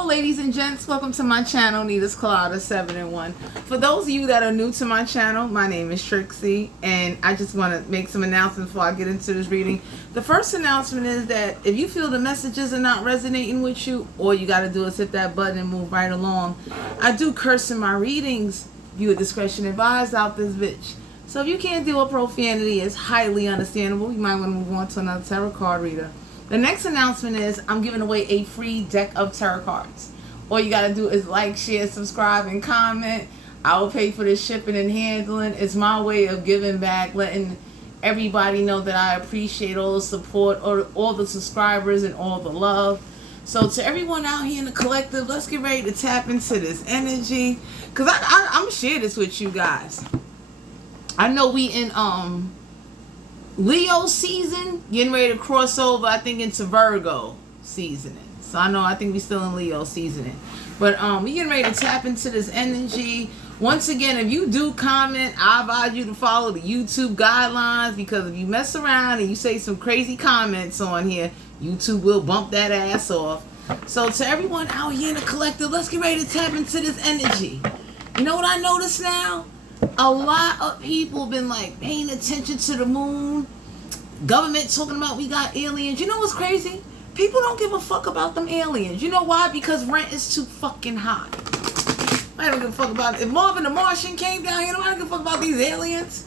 Hello ladies and gents, welcome to my channel, nitascoladastarottrixie. For those of you that are new to my channel, my name is Trixie, and I just want to make some announcements before I get into this reading. The first announcement is that if you feel the messages are not resonating with you, all you got to do is hit that button and move right along. I do curse in my readings, viewer discretion advised out this bitch. So if you can't deal with profanity, it's highly understandable. You might want to move on to another tarot card reader. The next announcement is I'm giving away a free deck of tarot cards. All you got to do is like, share, subscribe, and comment. I will pay for the shipping and handling. It's my way of giving back, letting everybody know that I appreciate all the support, or all the subscribers, and all the love. So to everyone out here in the collective, let's get ready to tap into this energy. Because I'm going to share this with you guys. I know we in Leo season, getting ready to cross over, I think, into Virgo seasoning. So I think we're still in Leo seasoning. But we getting ready to tap into this energy. Once again, if you do comment, I advise you to follow the YouTube guidelines, because if you mess around and you say some crazy comments on here, YouTube will bump that ass off. So to everyone out here in the collective, let's get ready to tap into this energy. You know what I noticed now? A lot of people been like paying attention to the moon. Government talking about we got aliens. You know what's crazy? People don't give a fuck about them aliens. You know why? Because rent is too fucking high. I don't give a fuck about it. If Marvin the Martian came down here, nobody don't give a fuck about these aliens.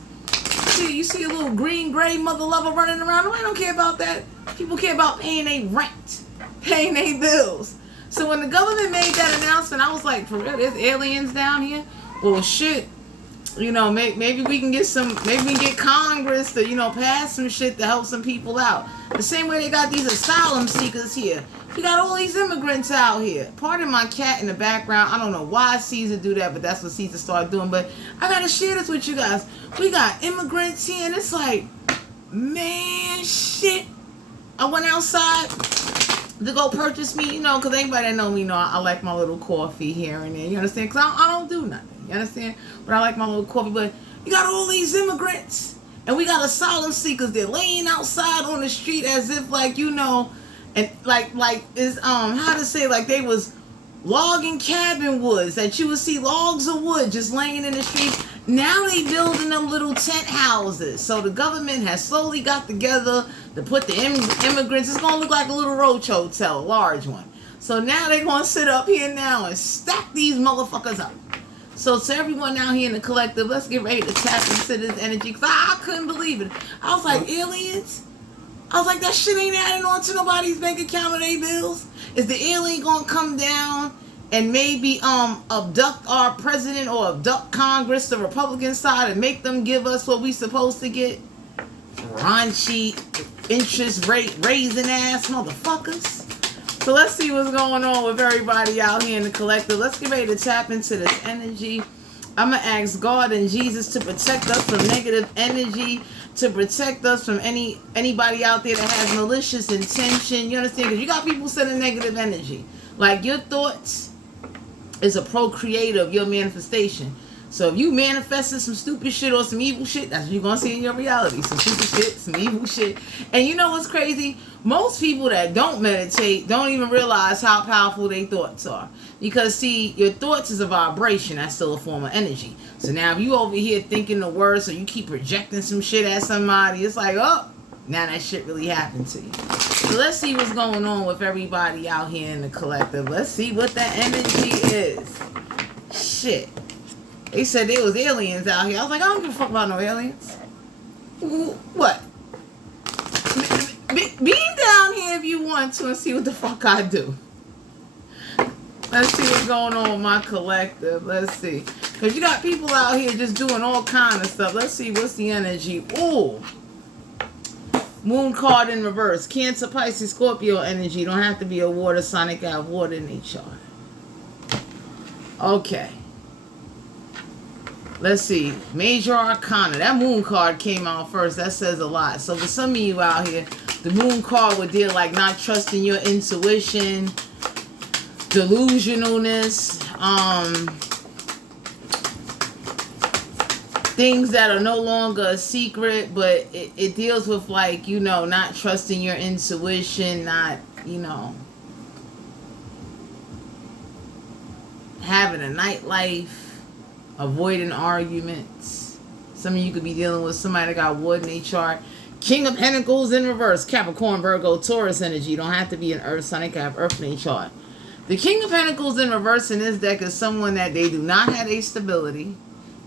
You see a little green, gray mother lover running around. Nobody don't care about that. People care about paying their rent, paying their bills. So when the government made that announcement, I was like, for real, there's aliens down here? Well, shit. You know, maybe we can get maybe we can get Congress to, pass some shit to help some people out. The same way they got these asylum seekers here. We got all these immigrants out here. Pardon my cat in the background. I don't know why Caesar do that, but that's what Caesar started doing. But I got to share this with you guys. We got immigrants here, and it's like, man, shit. I went outside to go purchase me, because anybody that know me know I like my little coffee here and there. You understand? Because I don't do nothing. You understand? But I like my little coffee. But you got all these immigrants, and we got asylum seekers. They're laying outside on the street as if, and like is how to say, like they was logging cabin woods, that you would see logs of wood just laying in the street. Now they building them little tent houses. So the government has slowly got together to put the immigrants. It's gonna look like a little roach hotel, a large one. So now they're gonna sit up here now and stack these motherfuckers up. So to everyone out here in the collective, let's get ready to tap into this energy, because I couldn't believe it. I was like, aliens? I was like, that shit ain't adding on to nobody's bank account or their bills. Is the alien gonna come down and maybe abduct our president or abduct Congress, the Republican side, and make them give us what we supposed to get? Raunchy, interest rate raising ass motherfuckers. So let's see what's going on with everybody out here in the collective. Let's get ready to tap into this energy. I'm going to ask God and Jesus to protect us from negative energy, to protect us from anybody out there that has malicious intention. You understand? Because you got people sending negative energy. Like, your thoughts is a procreator of your manifestation. So if you manifested some stupid shit or some evil shit, that's what you're going to see in your reality. Some stupid shit, some evil shit. And you know what's crazy? Most people that don't meditate don't even realize how powerful their thoughts are. Because, see, your thoughts is a vibration. That's still a form of energy. So now if you over here thinking the worst, or you keep projecting some shit at somebody, it's like, oh, now that shit really happened to you. So let's see what's going on with everybody out here in the collective. Let's see what that energy is. Shit. They said there was aliens out here. I was like, I don't give a fuck about no aliens. What? Beam down here if you want to and see what the fuck I do. Let's see what's going on with my collective. Let's see. Because you got people out here just doing all kind of stuff. Let's see what's the energy. Ooh. Moon card in reverse. Cancer, Pisces, Scorpio energy. Don't have to be a water sign. They got water in each chart. Okay. Let's see. Major Arcana. That moon card came out first. That says a lot. So for some of you out here, the moon card would deal like not trusting your intuition, delusionalness, things that are no longer a secret, but it deals with, like, not trusting your intuition, not, having a nightlife, avoiding arguments. Some of you could be dealing with somebody that got wood in their chart. King of Pentacles in reverse, Capricorn, Virgo, Taurus energy. You don't have to be an earth sign. They can have earth in their chart. The King of Pentacles in reverse in this deck is someone that they do not have a stability.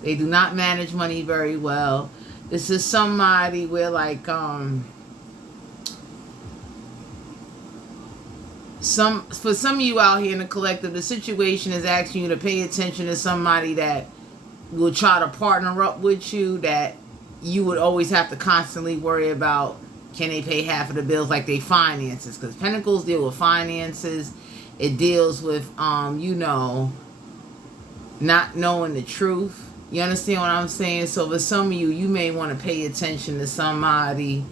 They do not manage money very well. This is somebody where like for some of you out here in the collective, the situation is asking you to pay attention to somebody that will try to partner up with you, that you would always have to constantly worry about, can they pay half of the bills, like they finances, because Pentacles deal with finances. It deals with you know, not knowing the truth. You understand what I'm saying? So for some of you, you may want to pay attention to somebody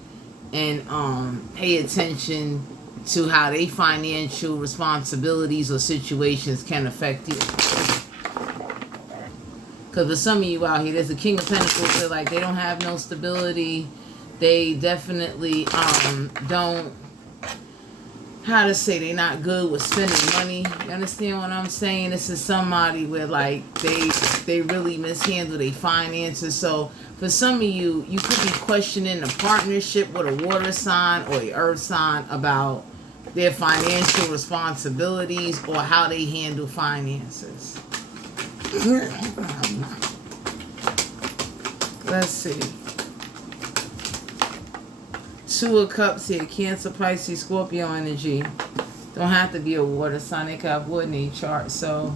and pay attention to how they financial responsibilities or situations can affect you. Because for some of you out here, there's a King of Pentacles. They're like, they don't have no stability. They definitely don't, how to say, they're not good with spending money. You understand what I'm saying? This is somebody where like they really mishandle their finances. So for some of you, you could be questioning a partnership with a water sign or a earth sign about their financial responsibilities or how they handle finances. Let's see. Two of Cups here. Cancer, Pisces, Scorpio energy. Don't have to be a water sign. They could have wood in their chart. So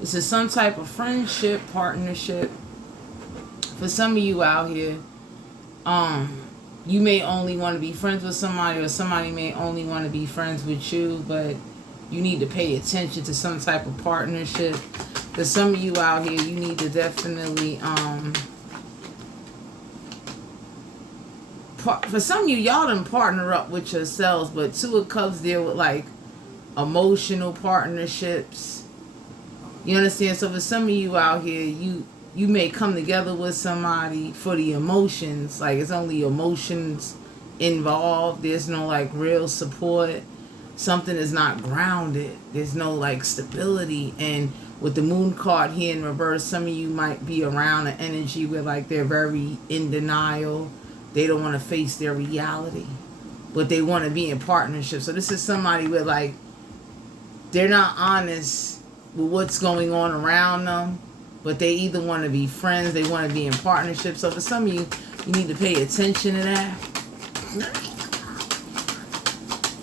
this is some type of friendship, partnership. For some of you out here, you may only want to be friends with somebody, or somebody may only want to be friends with you, but you need to pay attention to some type of partnership. For some of you out here, you need to definitely for some of you, y'all done partner up with yourselves, but Two of Cups deal with like emotional partnerships. You understand? So for some of you out here, you may come together with somebody for the emotions. Like it's only emotions involved. There's no like real support. Something is not grounded. There's no like stability. And with the Moon card here in reverse, some of you might be around an energy where like they're very in denial. They don't want to face their reality, but they want to be in partnership. So this is somebody where like they're not honest with what's going on around them, but they either want to be friends, they want to be in partnership. So for some of you, you need to pay attention to that.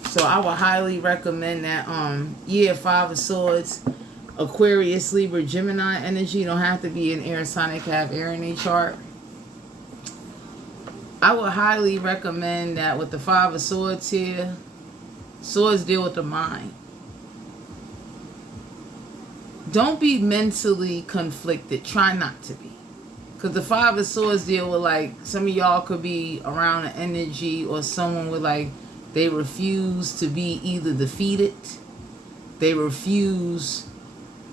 So I would highly recommend that. Five of Swords, Aquarius, Libra, Gemini energy. You don't have to be an air sign. They can have air in their chart. I would highly recommend that with the Five of Swords here. Swords deal with the mind. Don't be mentally conflicted. Try not to be. Because the Five of Swords deal with like, some of y'all could be around an energy or someone with like, they refuse to be either defeated. They refuse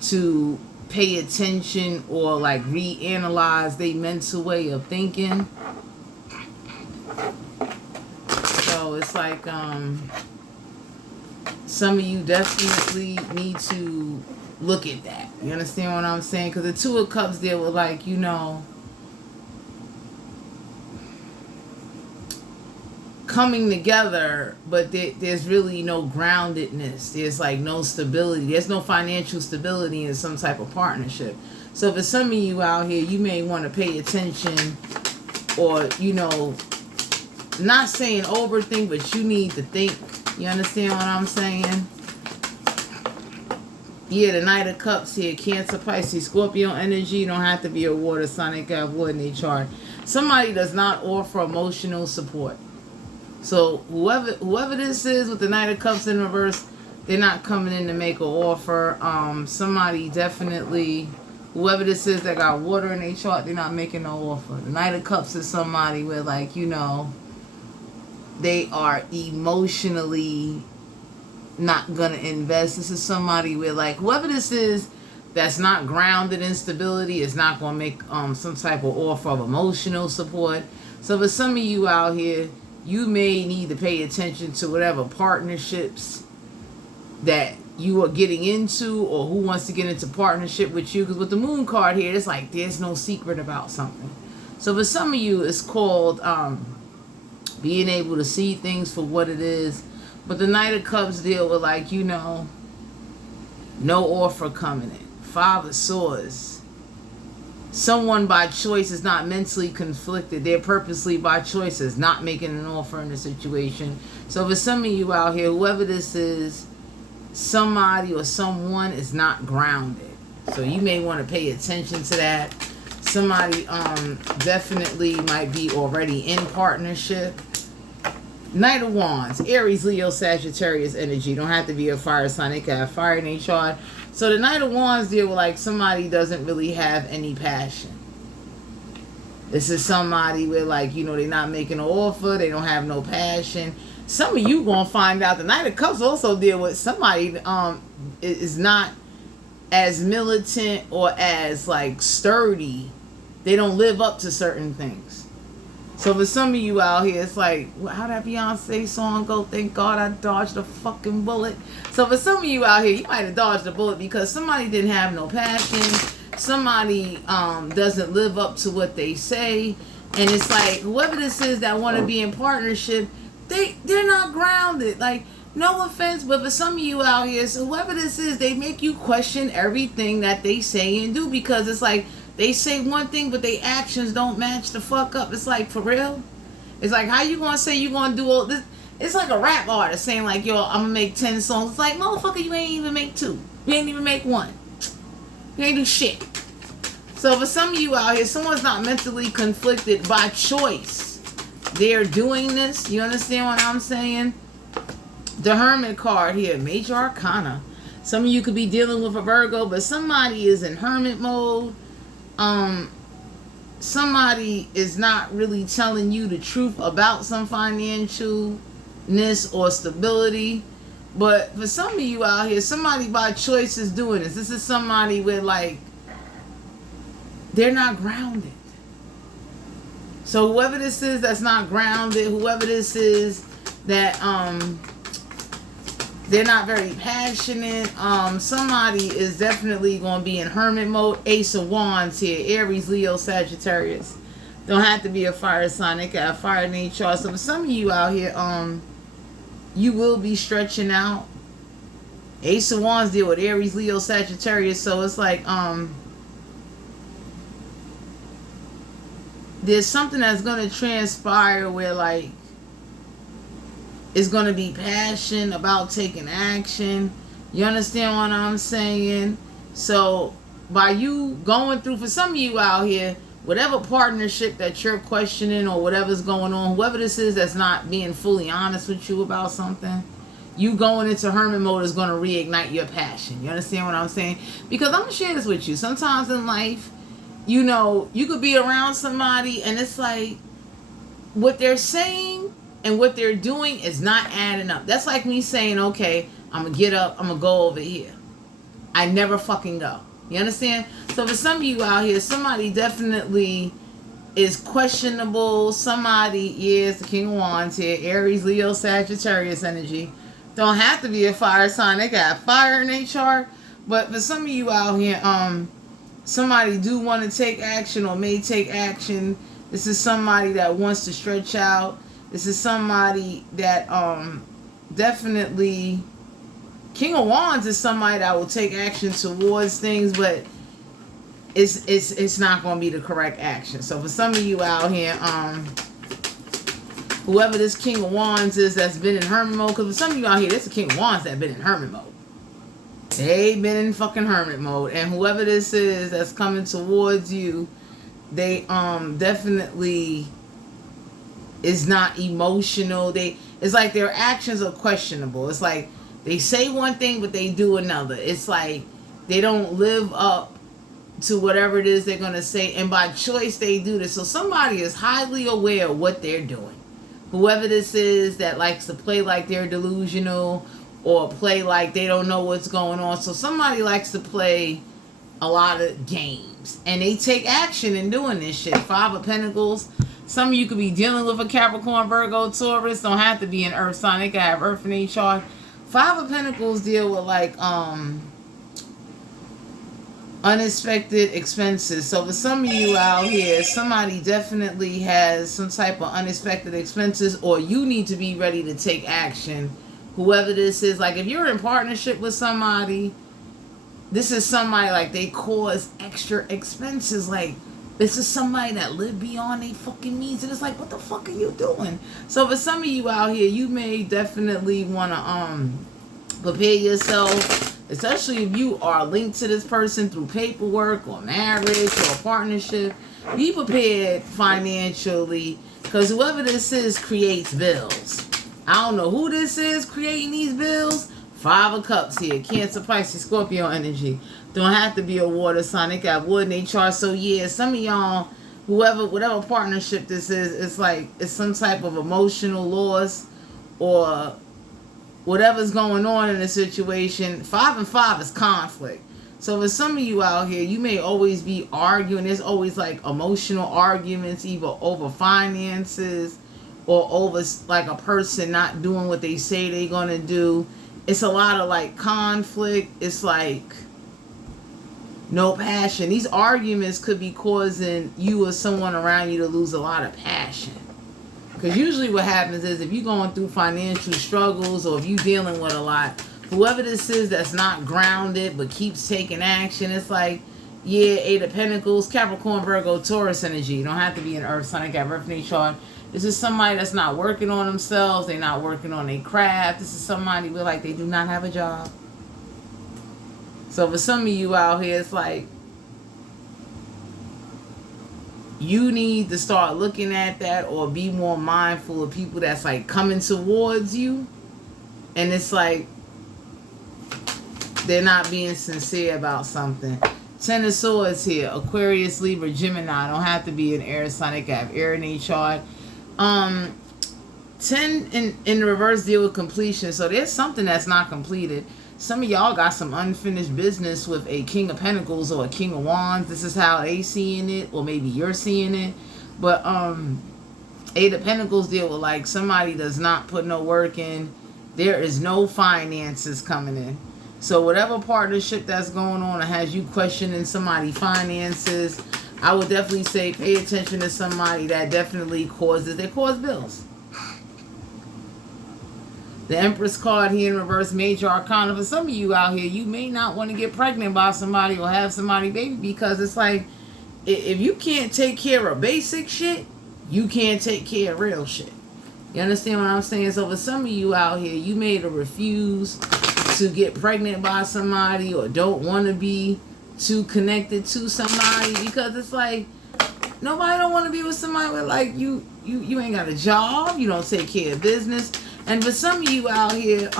to pay attention or like reanalyze their mental way of thinking. So it's like some of you definitely need to look at that. You understand what I'm saying? Because the Two of Cups deal with like, you know, coming together, but there's really no groundedness. There's like no stability. There's no financial stability in some type of partnership. So for some of you out here, you may want to pay attention, or, you know, not saying overthink, but you need to think. You understand what I'm saying? Yeah, the Knight of Cups here. Cancer, Pisces, Scorpio energy. You don't have to be a water sign. They can have wood in their chart. Somebody does not offer emotional support. So whoever this is with the Knight of Cups in reverse, they're not coming in to make an offer. Somebody definitely, whoever this is that got water in their chart, they're not making no offer. The Knight of Cups is somebody where, like, you know, they are emotionally not gonna invest. This is somebody where, like, whoever this is that's not grounded in stability is not gonna make some type of offer of emotional support. So for some of you out here, you may need to pay attention to whatever partnerships that you are getting into, or who wants to get into partnership with you. Because with the moon card here, it's like there's no secret about something. So for some of you, it's called being able to see things for what it is. But the Knight of Cups deal with, like, you know, no offer coming in. Five of Swords. Someone by choice is not mentally conflicted. They're purposely by choice is not making an offer in a situation. So for some of you out here, whoever this is, somebody or someone is not grounded. So you may want to pay attention to that. Somebody definitely might be already in partnership. Knight of Wands, Aries, Leo, Sagittarius energy. Don't have to be a fire sign. They can have fire in their chart. So the Knight of Wands deal with, like, somebody doesn't really have any passion. This is somebody where, like, you know, they're not making an offer. They don't have no passion. Some of you gonna find out the Knight of Cups also deal with somebody is not as militant or as, like, sturdy. They don't live up to certain things. So for some of you out here, it's like, how that Beyonce song go? Thank God I dodged a fucking bullet. So for some of you out here, you might have dodged a bullet because somebody didn't have no passion. Somebody doesn't live up to what they say. And it's like, whoever this is that want to be in partnership, they're not grounded. Like, no offense, but for some of you out here, so whoever this is, they make you question everything that they say and do, because it's like, they say one thing, but their actions don't match the fuck up. It's like, for real? It's like, how you gonna say you gonna do all this? It's like a rap artist saying, like, yo, I'm gonna make 10 songs. It's like, motherfucker, you ain't even make 2. You ain't even make 1. You ain't do shit. So for some of you out here, someone's not mentally conflicted by choice. They're doing this. You understand what I'm saying? The Hermit card here, Major Arcana. Some of you could be dealing with a Virgo, but somebody is in hermit mode. Somebody is not really telling you the truth about some financialness or stability. But for some of you out here, somebody by choice is doing this. This is somebody with, like, they're not grounded. So whoever this is that's not grounded, whoever this is that they're not very passionate. Somebody is definitely going to be in hermit mode. Ace of Wands here. Aries, Leo, Sagittarius. Don't have to be a fire sign. They can have fire in their chart. So for some of you out here, you will be stretching out. Ace of Wands deal with Aries, Leo, Sagittarius. So it's like, there's something that's going to transpire where, like, it's going to be passion about taking action. You understand what I'm saying? So by you going through, for some of you out here, whatever partnership that you're questioning or whatever's going on, whoever this is that's not being fully honest with you about something, you going into hermit mode is going to reignite your passion. You understand what I'm saying? Because I'm going to share this with you. Sometimes in life, you know, you could be around somebody and it's like what they're saying and what they're doing is not adding up. That's like me saying, okay, I'm going to get up, I'm going to go over here. I never fucking go. You understand? So for some of you out here, somebody definitely is questionable. Somebody is the King of Wands here. Aries, Leo, Sagittarius energy. Don't have to be a fire sign. They got fire in their chart. But for some of you out here, somebody do want to take action or may take action. This is somebody that wants to stretch out. This is somebody that definitely, King of Wands is somebody that will take action towards things, but it's not going to be the correct action. So for some of you out here, whoever this King of Wands is that's been in hermit mode, because for some of you out here, this is a King of Wands that's been in hermit mode. They've been in fucking hermit mode. And whoever this is that's coming towards you, they definitely is not emotional. It's like their actions are questionable. It's like they say one thing but they do another. It's like they don't live up to whatever it is they're going to say, and by choice they do this. So somebody is highly aware of what they're doing. Whoever this is that likes to play like they're delusional or play like they don't know what's going on. So somebody likes to play a lot of games and they take action in doing this shit. 5 of Pentacles. Some of you could be dealing with a Capricorn, Virgo, Taurus. Don't have to be an earth sign. They can have earth in their chart. Five of Pentacles deal with like unexpected expenses. So for some of you out here, somebody definitely has some type of unexpected expenses, or you need to be ready to take action. Whoever this is, like if you're in partnership with somebody, this is somebody like they cause extra expenses. Like this is somebody that live beyond their fucking means, and it's like, what the fuck are you doing? So for some of you out here, you may definitely want to prepare yourself. Especially if you are linked to this person through paperwork or marriage or partnership, be prepared financially, because whoever this is creates bills. I don't know who this is creating these bills. Five of Cups here. Cancer, Pisces, Scorpio energy. Don't have to be a water sign. They got wood in their chart. So yeah, some of y'all, whatever partnership this is, it's like it's some type of emotional loss or whatever's going on in the situation. 5 and 5 is conflict. So for some of you out here, you may always be arguing. There's always like emotional arguments, either over finances or over like a person not doing what they say they're going to do. It's a lot of like conflict. It's like no passion. These arguments could be causing you or someone around you to lose a lot of passion. Because usually what happens is if you're going through financial struggles or if you're dealing with a lot, whoever this is that's not grounded but keeps taking action, it's like, yeah, 8 of Pentacles, Capricorn, Virgo, Taurus energy. You don't have to be an earth sign. I got birthday chart. This is somebody that's not working on themselves. They're not working on their craft. This is somebody where like they do not have a job. So for some of you out here, it's like, you need to start looking at that or be more mindful of people that's like coming towards you. And it's like they're not being sincere about something. 10 of Swords here. Aquarius, Libra, Gemini. Don't have to be an air sign. They can have air in their chart. 10 in the reverse deal with completion. So there's something that's not completed. Some of y'all got some unfinished business with a King of Pentacles or a King of Wands. This is how they seeing it, or maybe you're seeing it. But 8 of Pentacles deal with like somebody does not put no work in. There is no finances coming in. So whatever partnership that's going on or has you questioning somebody's finances, I would definitely say pay attention to somebody that definitely cause bills. The Empress card here in reverse, Major Arcana. For some of you out here, you may not want to get pregnant by somebody or have somebody baby, because it's like, if you can't take care of basic shit, you can't take care of real shit. You understand what I'm saying? So for some of you out here, you may refuse to get pregnant by somebody or don't want to be too connected to somebody, because it's like, nobody don't want to be with somebody with like, you ain't got a job, you don't take care of business. And for some of you out here,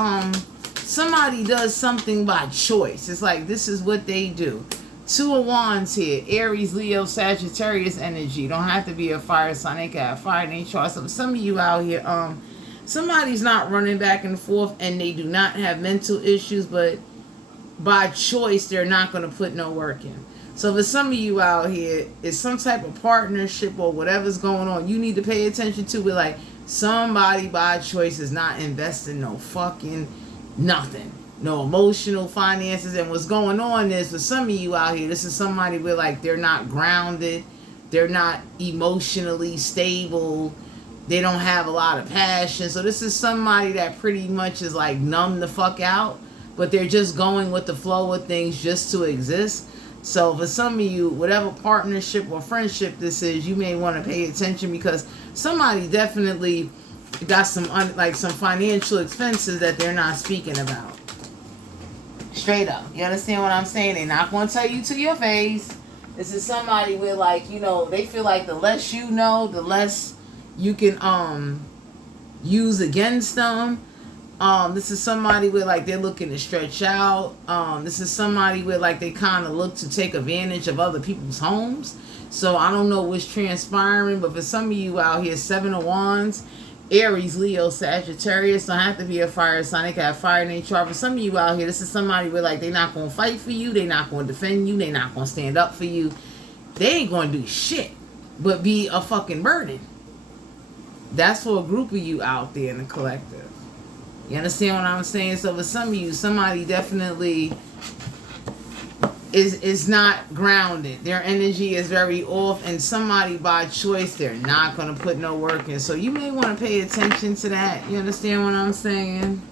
somebody does something by choice. It's like, this is what they do. 2 of Wands here. Aries, Leo, Sagittarius energy. Don't have to be a fire sign. They got fire in their chart. So for some of you out here, somebody's not running back and forth and they do not have mental issues, but by choice, they're not going to put no work in. So for some of you out here, it's some type of partnership or whatever's going on you need to pay attention to. But like, somebody by choice is not investing no fucking nothing. No emotional finances. And what's going on is, for some of you out here, this is somebody where like they're not grounded. They're not emotionally stable. They don't have a lot of passion. So this is somebody that pretty much is like numb the fuck out. But they're just going with the flow of things just to exist. So for some of you, whatever partnership or friendship this is, you may want to pay attention, because somebody definitely got some financial expenses that they're not speaking about. Straight up. You understand what I'm saying? They're not going to tell you to your face. This is somebody where like, you know, they feel like the less you know, the less you can use against them. This is somebody where like they're looking to stretch out. This is somebody where like they kind of look to take advantage of other people's homes. So I don't know what's transpiring, but for some of you out here, 7 of Wands, Aries, Leo, Sagittarius. Don't have to be a fire sign. They got fire in their chart. For some of you out here, this is somebody where like they're not going to fight for you. They're not going to defend you. They're not going to stand up for you. They ain't going to do shit but be a fucking burden. That's for a group of you out there in the collective. You understand what I'm saying? So for some of you, somebody definitely is not grounded. Their energy is very off, and somebody by choice, they're not going to put no work in. So you may want to pay attention to that. You understand what I'm saying?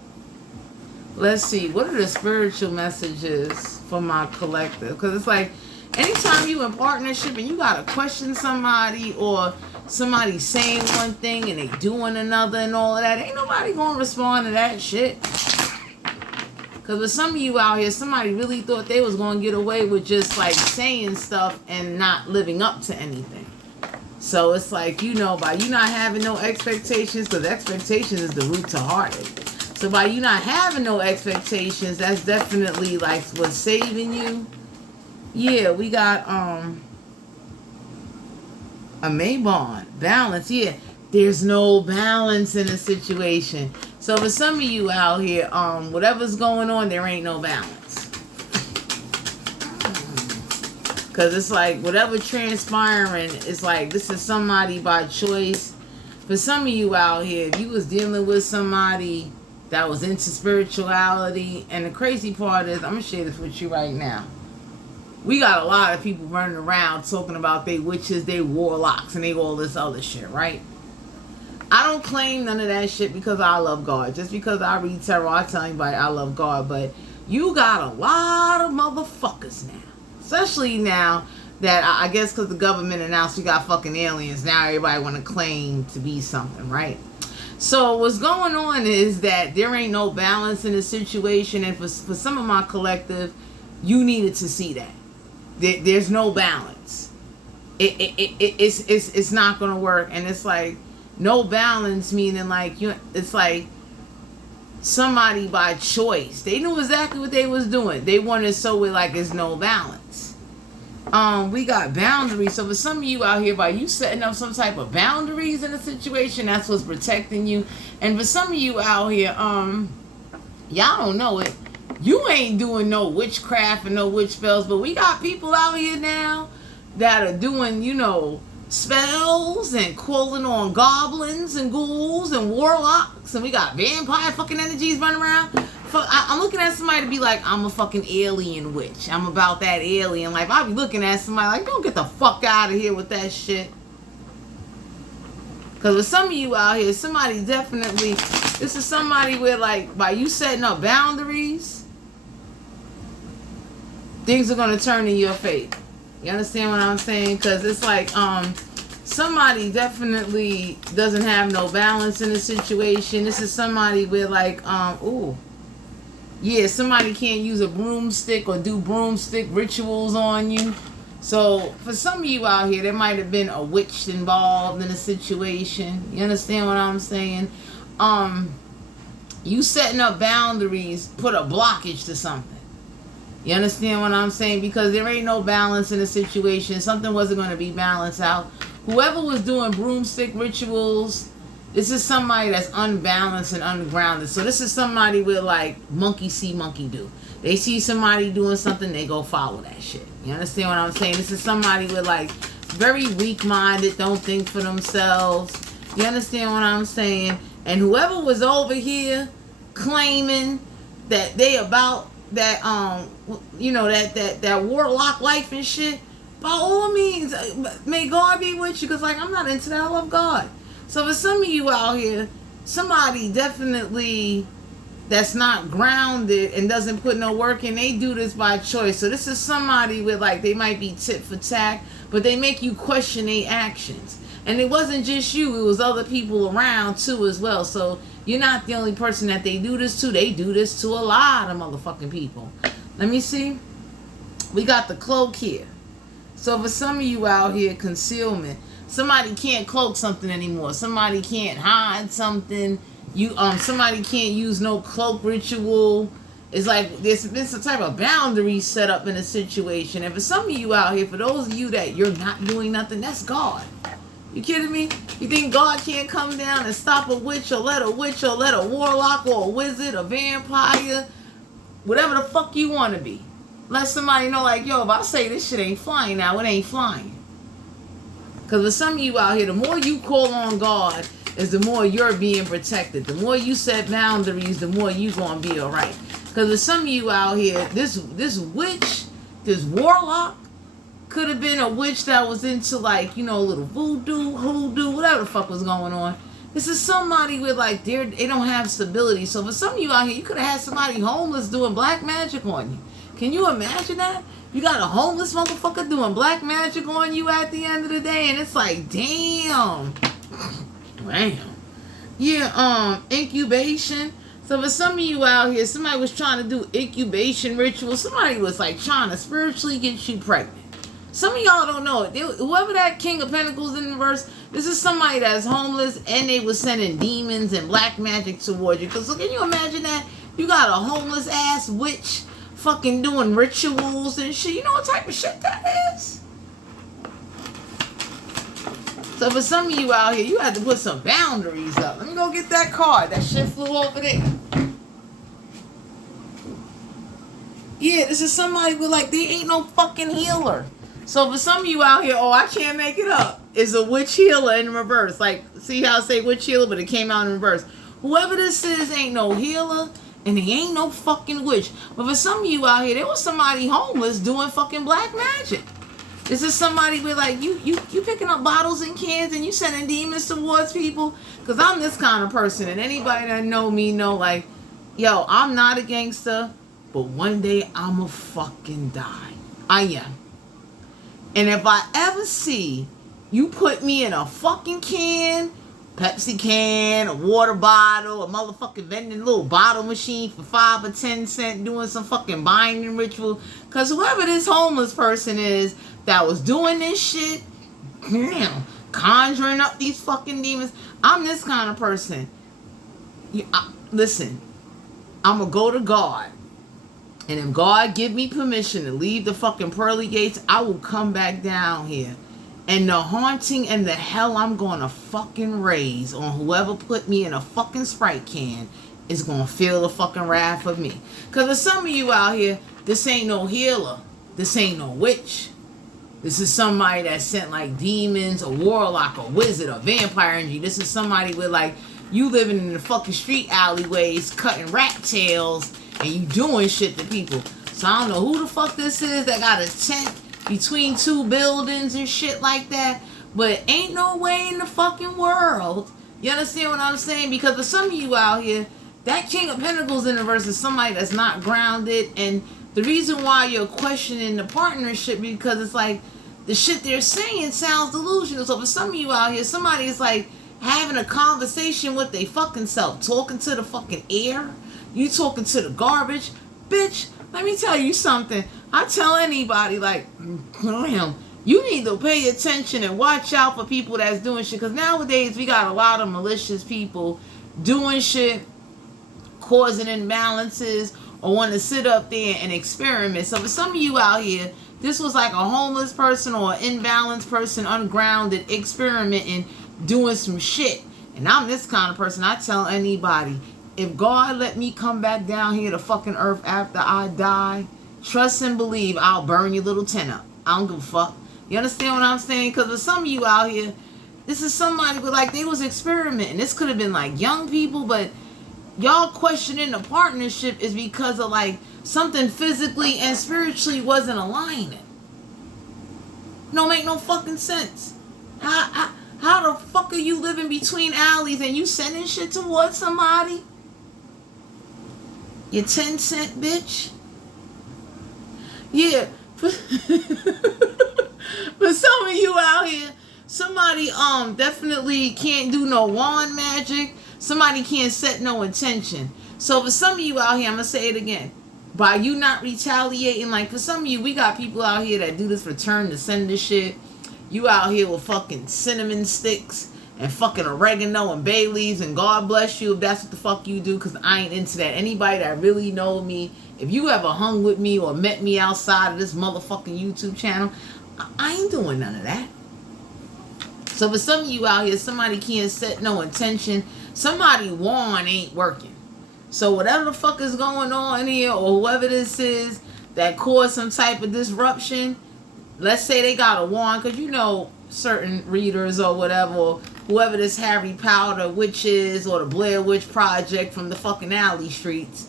Let's see. What are the spiritual messages for my collective? Because it's like, anytime you in partnership and you got to question somebody, or somebody saying one thing and they doing another and all of that, ain't nobody going to respond to that shit. Because with some of you out here, somebody really thought they was going to get away with just like saying stuff and not living up to anything. So it's like, you know, by you not having no expectations, because expectations is the root to heartache. So by you not having no expectations, that's definitely like what's saving you. Yeah, we got a Maybon. Balance, yeah. There's no balance in the situation. So for some of you out here, whatever's going on, there ain't no balance. Because it's like, whatever transpiring, it's like, this is somebody by choice. For some of you out here, if you was dealing with somebody that was into spirituality, and the crazy part is, I'm going to share this with you right now. We got a lot of people running around talking about they witches, they warlocks, and they all this other shit, right? I don't claim none of that shit because I love God. Just because I read tarot, I tell anybody I love God. But you got a lot of motherfuckers now. Especially now that, I guess because the government announced we got fucking aliens. Now everybody want to claim to be something, right? So what's going on is that there ain't no balance in the situation. And for some of my collective, you needed to see that. There's no balance. It's not going to work. And it's like, no balance meaning like, it's like somebody by choice. They knew exactly what they was doing. They wanted so it like it's no balance. We got boundaries. So for some of you out here, by you setting up some type of boundaries in a situation, that's what's protecting you. And for some of you out here, y'all don't know it. You ain't doing no witchcraft and no witch spells, but we got people out here now that are doing, you know, spells and calling on goblins and ghouls and warlocks, and we got vampire fucking energies running around. I'm looking at somebody to be like, I'm a fucking alien witch. I'm about that alien life. I'll be looking at somebody like, don't get the fuck out of here with that shit. Because with some of you out here, somebody definitely, this is somebody where like, by you setting up boundaries, things are going to turn in your favor. You understand what I'm saying? Because it's like, somebody definitely doesn't have no balance in the situation. This is somebody with like, yeah, somebody can't use a broomstick or do broomstick rituals on you. So for some of you out here, there might have been a witch involved in a situation. You understand what I'm saying? You setting up boundaries put a blockage to something. You understand what I'm saying? Because there ain't no balance in the situation. Something wasn't going to be balanced out. Whoever was doing broomstick rituals, this is somebody that's unbalanced and ungrounded. So this is somebody with like monkey see, monkey do. They see somebody doing something, they go follow that shit. You understand what I'm saying? This is somebody with like very weak-minded, don't think for themselves. You understand what I'm saying? And whoever was over here claiming that they about that you know, that warlock life and shit, by all means, may God be with you, because like, I'm not into that. I love God. So for some of you out here, somebody definitely that's not grounded and doesn't put no work in, they do this by choice. So this is somebody with like, they might be tit for tat, but they make you question their actions. And it wasn't just you, it was other people around too as well. So you're not the only person that they do this to. They do this to a lot of motherfucking people. Let me see. We got the cloak here. So for some of you out here, concealment. Somebody can't cloak something anymore. Somebody can't hide something. Somebody can't use no cloak ritual. It's like there's been some type of boundary set up in a situation. And for some of you out here, for those of you that you're not doing nothing, that's God. You kidding me? You think God can't come down and stop a witch or let a warlock or a wizard, a vampire, whatever the fuck you want to be? Let somebody know like, yo, if I say this shit ain't flying now, it ain't flying. Because with some of you out here, the more you call on God is the more you're being protected. The more you set boundaries, the more you gonna be alright. Because there's some of you out here, this witch, this warlock, could have been a witch that was into like, you know, a little voodoo, hoodoo, whatever the fuck was going on. This is somebody with like, they don't have stability. So for some of you out here, you could have had somebody homeless doing black magic on you. Can you imagine that? You got a homeless motherfucker doing black magic on you at the end of the day, and it's like, damn. Damn. Yeah, incubation. So for some of you out here, somebody was trying to do incubation rituals. Somebody was like trying to spiritually get you pregnant. Some of y'all don't know it. Whoever that King of Pentacles in the verse, this is somebody that's homeless and they was sending demons and black magic towards you. Because can you imagine that? You got a homeless ass witch fucking doing rituals and shit. You know what type of shit that is? So for some of you out here, you had to put some boundaries up. Let me go get that card. That shit flew over there. Yeah, this is somebody with like, they ain't no fucking healer. So for some of you out here, oh, I can't make it up. It's a witch healer in reverse. Like, see how I say witch healer, but it came out in reverse. Whoever this is ain't no healer, and he ain't no fucking witch. But for some of you out here, there was somebody homeless doing fucking black magic. This is somebody with like, you picking up bottles and cans and you sending demons towards people. Because I'm this kind of person, and anybody that know me know like, yo, I'm not a gangster, but one day I'ma fucking die. I am. And if I ever see you put me in a fucking can, Pepsi can, a water bottle, a motherfucking vending little bottle machine for 5 or 10 cents doing some fucking binding ritual. Because whoever this homeless person is that was doing this shit, conjuring up these fucking demons, I'm this kind of person. Listen, I'm going to go to God. And if God give me permission to leave the fucking pearly gates, I will come back down here. And the haunting and the hell I'm going to fucking raise on whoever put me in a fucking Sprite can is going to feel the fucking wrath of me. Because for some of you out here, this ain't no healer. This ain't no witch. This is somebody that sent like demons, a warlock, a wizard, a vampire energy. This is somebody with like, you living in the fucking street alleyways, cutting rat tails, and you doing shit to people. So I don't know who the fuck this is that got a tent between two buildings and shit like that. But ain't no way in the fucking world. You understand what I'm saying? Because for some of you out here, that King of Pentacles in the verse is somebody that's not grounded. And the reason why you're questioning the partnership, because it's like the shit they're saying sounds delusional. So for some of you out here, somebody is like having a conversation with their fucking self, talking to the fucking air. You talking to the garbage. Bitch, let me tell you something. I tell anybody, like, damn, you need to pay attention and watch out for people that's doing shit. Because nowadays, we got a lot of malicious people doing shit, causing imbalances, or want to sit up there and experiment. So for some of you out here, this was like a homeless person or an imbalanced person, ungrounded, experimenting, doing some shit. And I'm this kind of person. I tell anybody, if God let me come back down here to fucking earth after I die, trust and believe I'll burn your little tent up. I don't give a fuck. You understand what I'm saying? Because for some of you out here, this is somebody with like, they was experimenting. This could have been like young people, but y'all questioning the partnership is because of like something physically and spiritually wasn't aligning. No, make no fucking sense. How the fuck are you living between alleys and you sending shit towards somebody? You 10 cent bitch. Yeah. For some of you out here, somebody definitely can't do no wand magic. Somebody can't set no intention. So for some of you out here, I'm gonna say it again. By you not retaliating, like for some of you, we got people out here that do this for turn to sender shit. You out here with fucking cinnamon sticks and fucking oregano and bay leaves, and God bless you if that's what the fuck you do, because I ain't into that. Anybody that really know me, if you ever hung with me or met me outside of this motherfucking YouTube channel, I ain't doing none of that. So for some of you out here, somebody can't set no intention. Somebody wand ain't working. So whatever the fuck is going on here, or whoever this is that caused some type of disruption, let's say they got a wand, because you know certain readers or whatever, or whoever this Harry Potter witch is, or the Blair Witch Project from the fucking alley streets,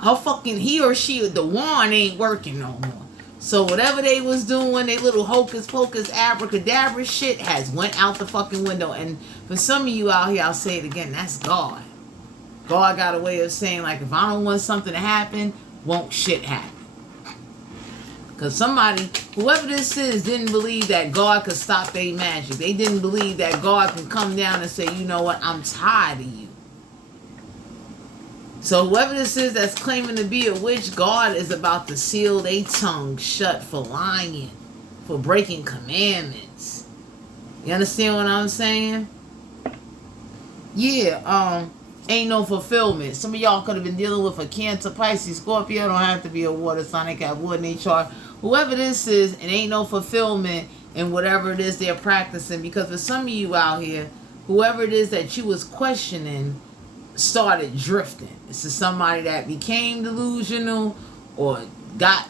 her fucking, he or she, the wand ain't working no more. So whatever they was doing, they little hocus pocus abracadabra shit has went out the fucking window. And for some of you out here, I'll say it again, that's God. God got a way of saying, like, if I don't want something to happen, won't shit happen. Because somebody, whoever this is, didn't believe that God could stop their magic. They didn't believe that God can come down and say, you know what, I'm tired of you. So whoever this is that's claiming to be a witch, God is about to seal their tongue shut for lying, for breaking commandments. You understand what I'm saying? Yeah, ain't no fulfillment. Some of y'all could have been dealing with a Cancer, Pisces, Scorpio. Don't have to be a water sign. They got wood in their chart. Whoever this is, it ain't no fulfillment in whatever it is they're practicing. Because for some of you out here, whoever it is that you was questioning started drifting. This is somebody that became delusional or got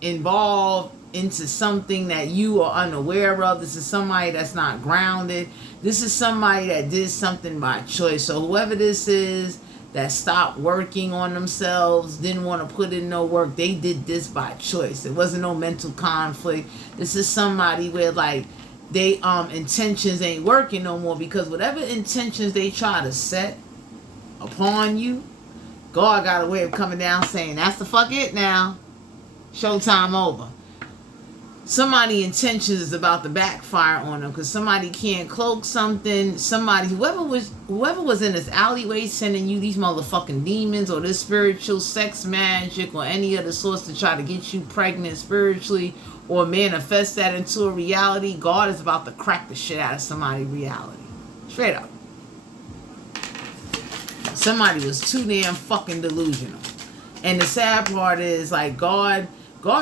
involved into something that you are unaware of. This is somebody that's not grounded. This is somebody that did something by choice. So whoever this is that stopped working on themselves, didn't want to put in no work, they did this by choice. It wasn't no mental conflict. This is somebody where, like, they intentions ain't working no more, because whatever intentions they try to set upon you, God got a way of coming down saying, that's the fuck it now. Showtime over. Somebody's intentions is about to backfire on them, because somebody can't cloak something. Somebody, whoever was in this alleyway sending you these motherfucking demons or this spiritual sex magic or any other source to try to get you pregnant spiritually or manifest that into a reality, God is about to crack the shit out of somebody's reality. Straight up. Somebody was too damn fucking delusional. And the sad part is, like, God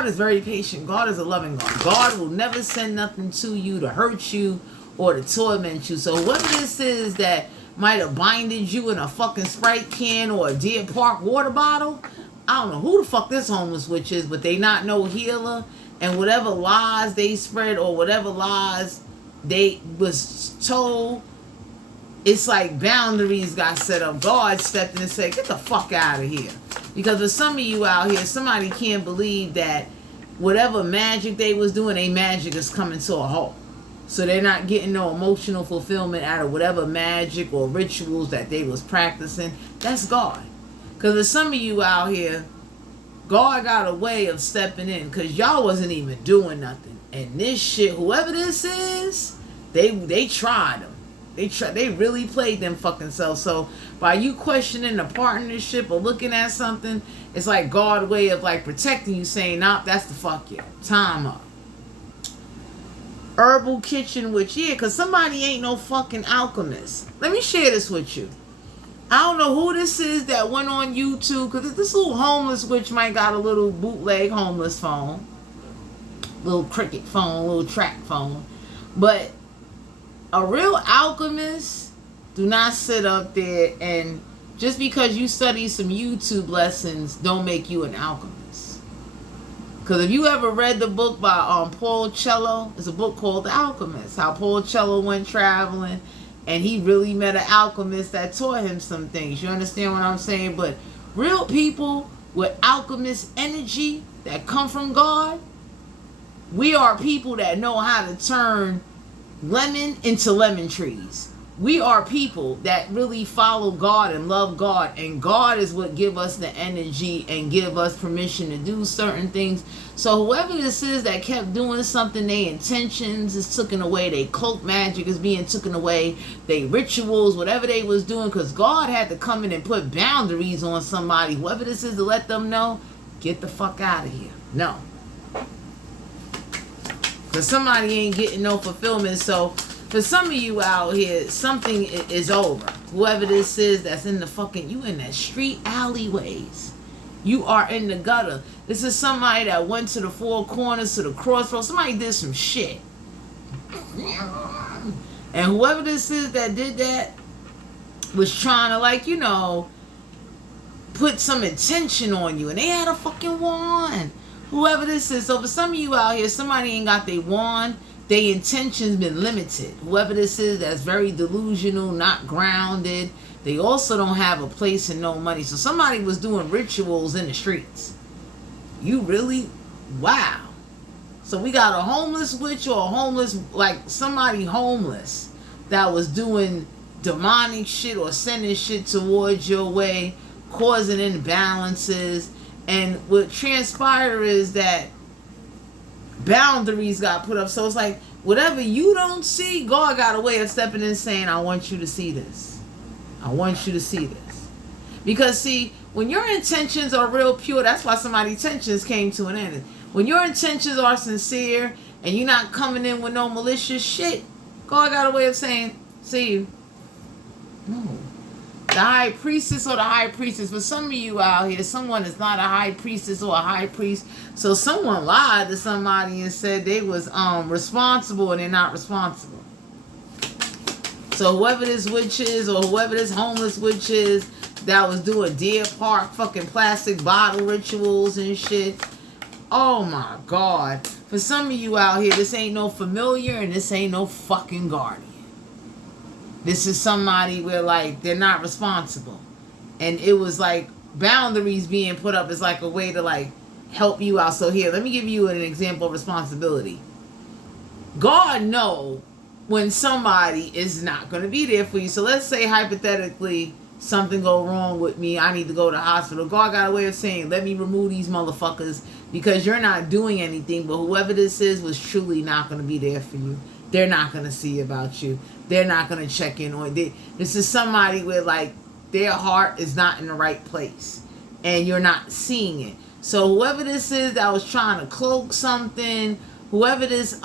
is very patient. God is a loving God. God will never send nothing to you to hurt you or to torment you. So whoever this is that might have binded you in a fucking Sprite can or a Deer Park water bottle, I don't know who the fuck this homeless witch is, but they not no healer. And whatever lies they spread or whatever lies they was told, it's like boundaries got set up. God stepped in and said, get the fuck out of here. Because for some of you out here, somebody can't believe that whatever magic they was doing, their magic is coming to a halt. So they're not getting no emotional fulfillment out of whatever magic or rituals that they was practicing. That's God. Because for some of you out here, God got a way of stepping in, because y'all wasn't even doing nothing. And this shit, whoever this is, they tried them. They really played them fucking self. So by you questioning the partnership or looking at something, it's like God's way of, like, protecting you, saying, nah, that's the fuck you. Time up. Herbal kitchen witch, yeah, because somebody ain't no fucking alchemist. Let me share this with you. I don't know who this is that went on YouTube, because this little homeless witch might got a little bootleg homeless phone. Little cricket phone, little track phone. But a real alchemist do not sit up there and just because you study some YouTube lessons don't make you an alchemist. Because if you ever read the book by Paul Cello, it's a book called The Alchemist. How Paul Cello went traveling and he really met an alchemist that taught him some things. You understand what I'm saying? But real people with alchemist energy that come from God, we are people that know how to turn lemon into lemon trees. We are people that really follow God and love God, and God is what give us the energy and give us permission to do certain things. So whoever this is that kept doing something, their intentions is taken away, their cloak magic is being taken away, their rituals, whatever they was doing, because God had to come in and put boundaries on somebody, whoever this is, to let them know, get the fuck out of here. No. Because somebody ain't getting no fulfillment. So for some of you out here, something is over. Whoever this is that's in the fucking, you in the street alleyways. You are in the gutter. This is somebody that went to the four corners, to the crossroads. Somebody did some shit. And whoever this is that did that was trying to, like, you know, put some intention on you. And they had a fucking wand. Whoever this is. So for some of you out here, somebody ain't got their wand. their intentions been limited. Whoever this is that's very delusional, not grounded, they also don't have a place and no money. So somebody was doing rituals in the streets. You really? Wow. So we got a homeless witch or a homeless, like somebody homeless that was doing demonic shit or sending shit towards your way, causing imbalances. And what transpired is that boundaries got put up. So it's like, whatever you don't see, God got a way of stepping in and saying, I want you to see this. I want you to see this. Because see, when your intentions are real pure, that's why somebody's intentions came to an end. When your intentions are sincere and you're not coming in with no malicious shit, God got a way of saying, see you. No. The high priestess or the high priestess. For some of you out here, someone is not a high priestess or a high priest. So someone lied to somebody and said they was responsible and they're not responsible. So whoever this witch is or whoever this homeless witch is that was doing Deer Park fucking plastic bottle rituals and shit. Oh my God. For some of you out here, this ain't no familiar and this ain't no fucking guardian. This is somebody where, like, they're not responsible. And it was, like, boundaries being put up as, like, a way to, like, help you out. So here, let me give you an example of responsibility. God know when somebody is not going to be there for you. So let's say, hypothetically, something go wrong with me. I need to go to the hospital. God got a way of saying, let me remove these motherfuckers because you're not doing anything. But whoever this is was truly not going to be there for you. They're not going to see about you. They're not going to check in on you. This is somebody where, like, their heart is not in the right place. And you're not seeing it. So whoever this is that was trying to cloak something, whoever this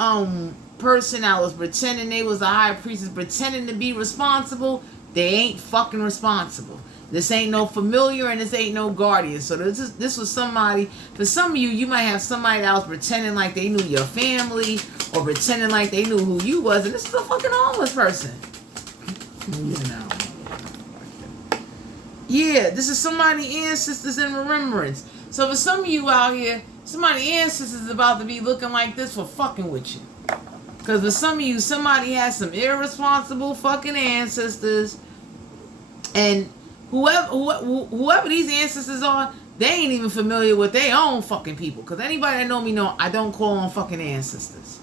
person that was pretending they was a high priestess, pretending to be responsible, they ain't fucking responsible. This ain't no familiar and this ain't no guardian. So this was somebody, for some of you, you might have somebody that was pretending like they knew your family or pretending like they knew who you was. And this is a fucking homeless person. You know. Yeah, this is somebody's ancestors in remembrance. So for some of you out here, somebody's ancestors is about to be looking like this for fucking with you. Because for some of you, somebody has some irresponsible fucking ancestors. And whoever these ancestors are, they ain't even familiar with their own fucking people. Because anybody that know me know I don't call on fucking ancestors.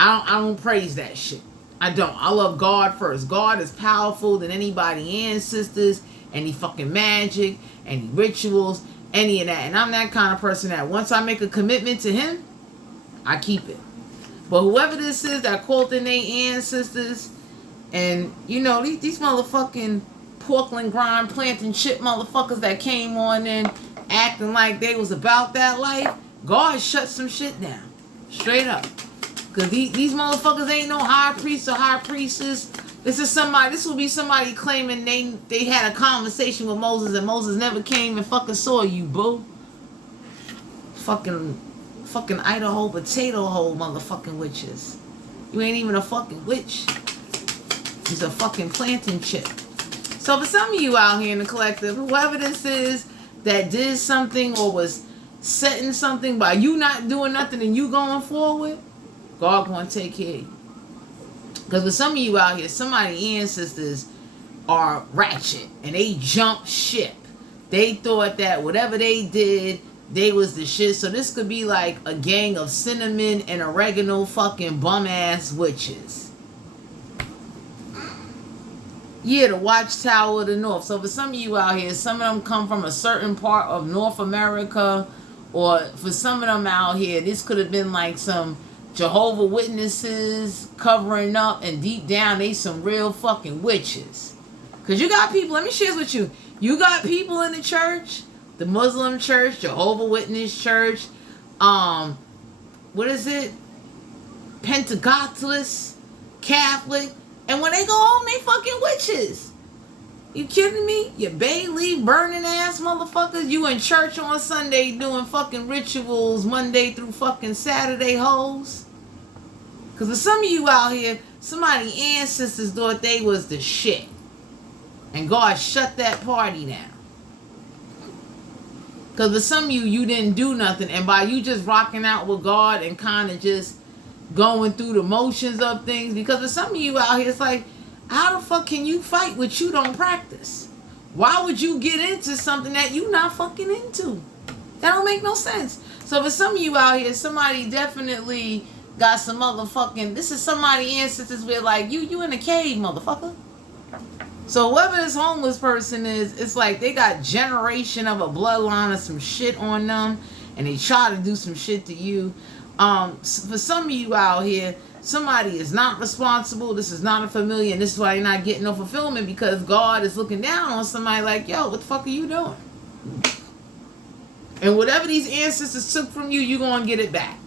I don't praise that shit. I don't. I love God first. God is powerful than anybody ancestors, any fucking magic, any rituals, any of that. And I'm that kind of person that once I make a commitment to him, I keep it. But whoever this is that called in their ancestors, and you know, these motherfucking Portland grind planting shit motherfuckers that came on in acting like they was about that life, God shut some shit down. Straight up. Because these motherfuckers ain't no high priest or high priestess. This will be somebody claiming they had a conversation with Moses and Moses never came and fucking saw you, boo. Fucking Idaho potato hole motherfucking witches. You ain't even a fucking witch. He's a fucking planting chip. So for some of you out here in the collective, whoever this is that did something or was setting something by you not doing nothing and you going forward, God gonna take care of you. Because for some of you out here, somebody's ancestors are ratchet and they jumped ship. They thought that whatever they did, they was the shit. So this could be like a gang of cinnamon and oregano fucking bum ass witches. Yeah, the Watchtower of the North. So for some of you out here, some of them come from a certain part of North America, or for some of them out here, this could have been like some Jehovah Witnesses covering up, and deep down they some real fucking witches. Because you got people, let me share this with you. You got people in the church, the Muslim church, Jehovah Witness church, what is it? Pentecostalist, Catholic, and when they go home, they fucking witches. You kidding me? You bay leaf burning ass motherfuckers. You in church on Sunday doing fucking rituals Monday through fucking Saturday hoes. Because for some of you out here, somebody's ancestors thought they was the shit. And God shut that party down. Because for some of you, you didn't do nothing. And by you just rocking out with God and kind of just going through the motions of things. Because for some of you out here, it's like, how the fuck can you fight what you don't practice? Why would you get into something that you not fucking into? That don't make no sense. So for some of you out here, somebody definitely got some motherfucking, this is somebody ancestors where like, you in a cave, motherfucker. So whoever this homeless person is, it's like they got generation of a bloodline of some shit on them, and they try to do some shit to you. For some of you out here, somebody is not responsible. This is not a familiar, and this is why you're not getting no fulfillment, because God is looking down on somebody like, yo, what the fuck are you doing? And whatever these ancestors took from you, you're going to get it back.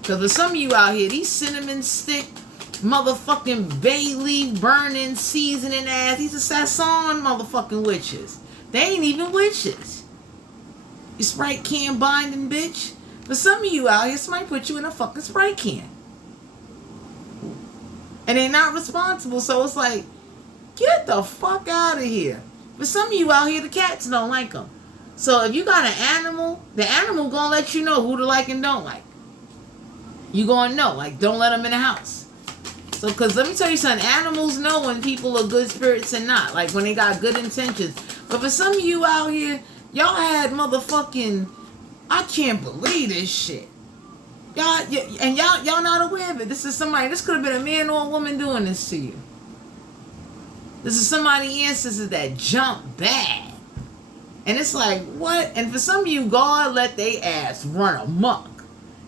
Because for some of you out here, these cinnamon stick, motherfucking bay leaf burning, seasoning ass, these are Sasson motherfucking witches. They ain't even witches. You Sprite can binding bitch. For some of you out here, somebody put you in a fucking Sprite can. And they're not responsible, so it's like, get the fuck out of here. For some of you out here, the cats don't like them. So if you got an animal, the animal gonna let you know who to like and don't like. You gonna know, like, don't let them in the house. So, because let me tell you something, animals know when people are good spirits and not, like when they got good intentions. But for some of you out here, y'all had motherfucking, I can't believe this shit. Y'all not aware of it. This is somebody, this could have been a man or a woman doing this to you. This is somebody's ancestors that jump bad. And it's like, what? And for some of you, God let they ass run amok.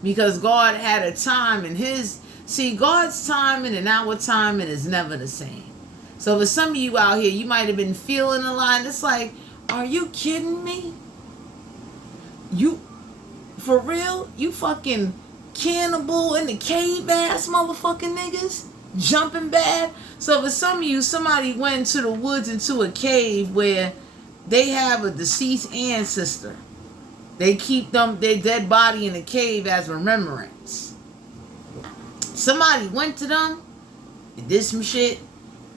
Because God had a time in his... See, God's timing and our timing is never the same. So for some of you out here, you might have been feeling a lot. And it's like, are you kidding me? You... For real? You fucking cannibal in the cave ass motherfucking niggas? Jumping bad? So for some of you, somebody went into the woods, into a cave where... they have a deceased ancestor. They keep their dead body in a cave as remembrance. Somebody went to them and did some shit.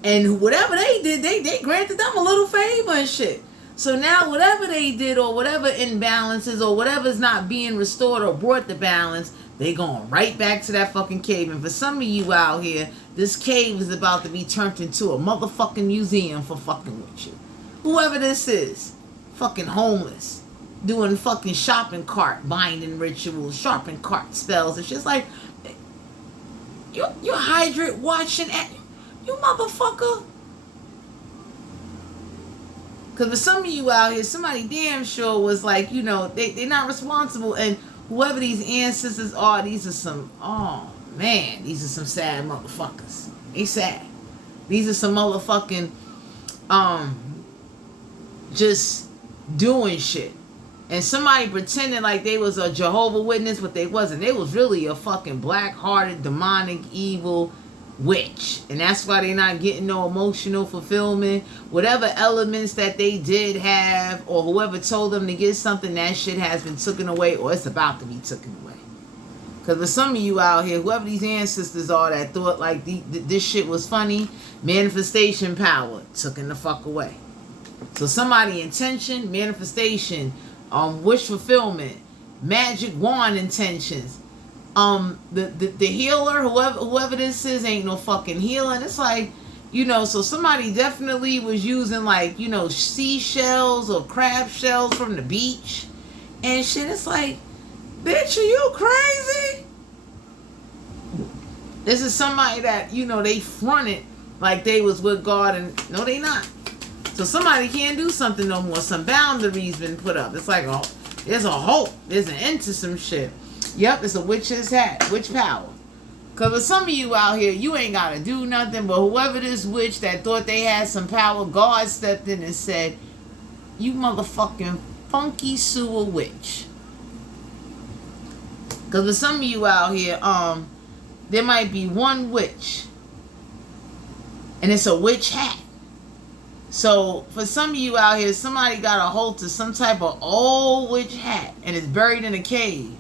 And whatever they did, they granted them a little favor and shit. So now whatever they did or whatever imbalances or whatever's not being restored or brought to balance, they going right back to that fucking cave. And for some of you out here, this cave is about to be turned into a motherfucking museum for fucking with you. Whoever this is, fucking homeless, doing fucking shopping cart binding rituals, shopping cart spells. It's just like, you hydrate watching at you motherfucker. Because for some of you out here, somebody damn sure was like, you know, they're not responsible. And whoever these ancestors are, these are some, oh man, these are some sad motherfuckers. They sad. These are some motherfucking, just doing shit. And somebody pretended like they was a Jehovah's Witness, but they wasn't. They was really a fucking black-hearted, demonic, evil witch. And that's why they not getting no emotional fulfillment. Whatever elements that they did have, or whoever told them to get something, that shit has been taken away, or it's about to be taken away. Because for some of you out here, whoever these ancestors are that thought like this shit was funny, manifestation power taken the fuck away. So somebody intention, manifestation, wish fulfillment, magic wand intentions. The healer, whoever this is, ain't no fucking healing. It's like, you know, so somebody definitely was using like, you know, seashells or crab shells from the beach and shit. It's like, bitch, are you crazy? This is somebody that, you know, they fronted like they was with God, and no, they not. So somebody can't do something no more. Some boundaries been put up. It's like, oh, there's a hope. There's an end to some shit. Yep, it's a witch's hat. Witch power. Because for some of you out here, you ain't got to do nothing. But whoever this witch that thought they had some power, God stepped in and said, you motherfucking funky sewer witch. Because for some of you out here, there might be one witch. And it's a witch hat. So, for some of you out here, somebody got a hold to some type of old witch hat and it's buried in a cave.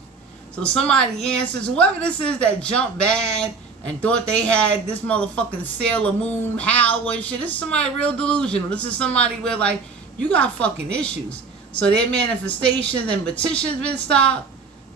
So, somebody answers, whoever this is that jumped bad and thought they had this motherfucking Sailor Moon power and shit. This is somebody real delusional. This is somebody where, like, you got fucking issues. So, their manifestations and petitions been stopped.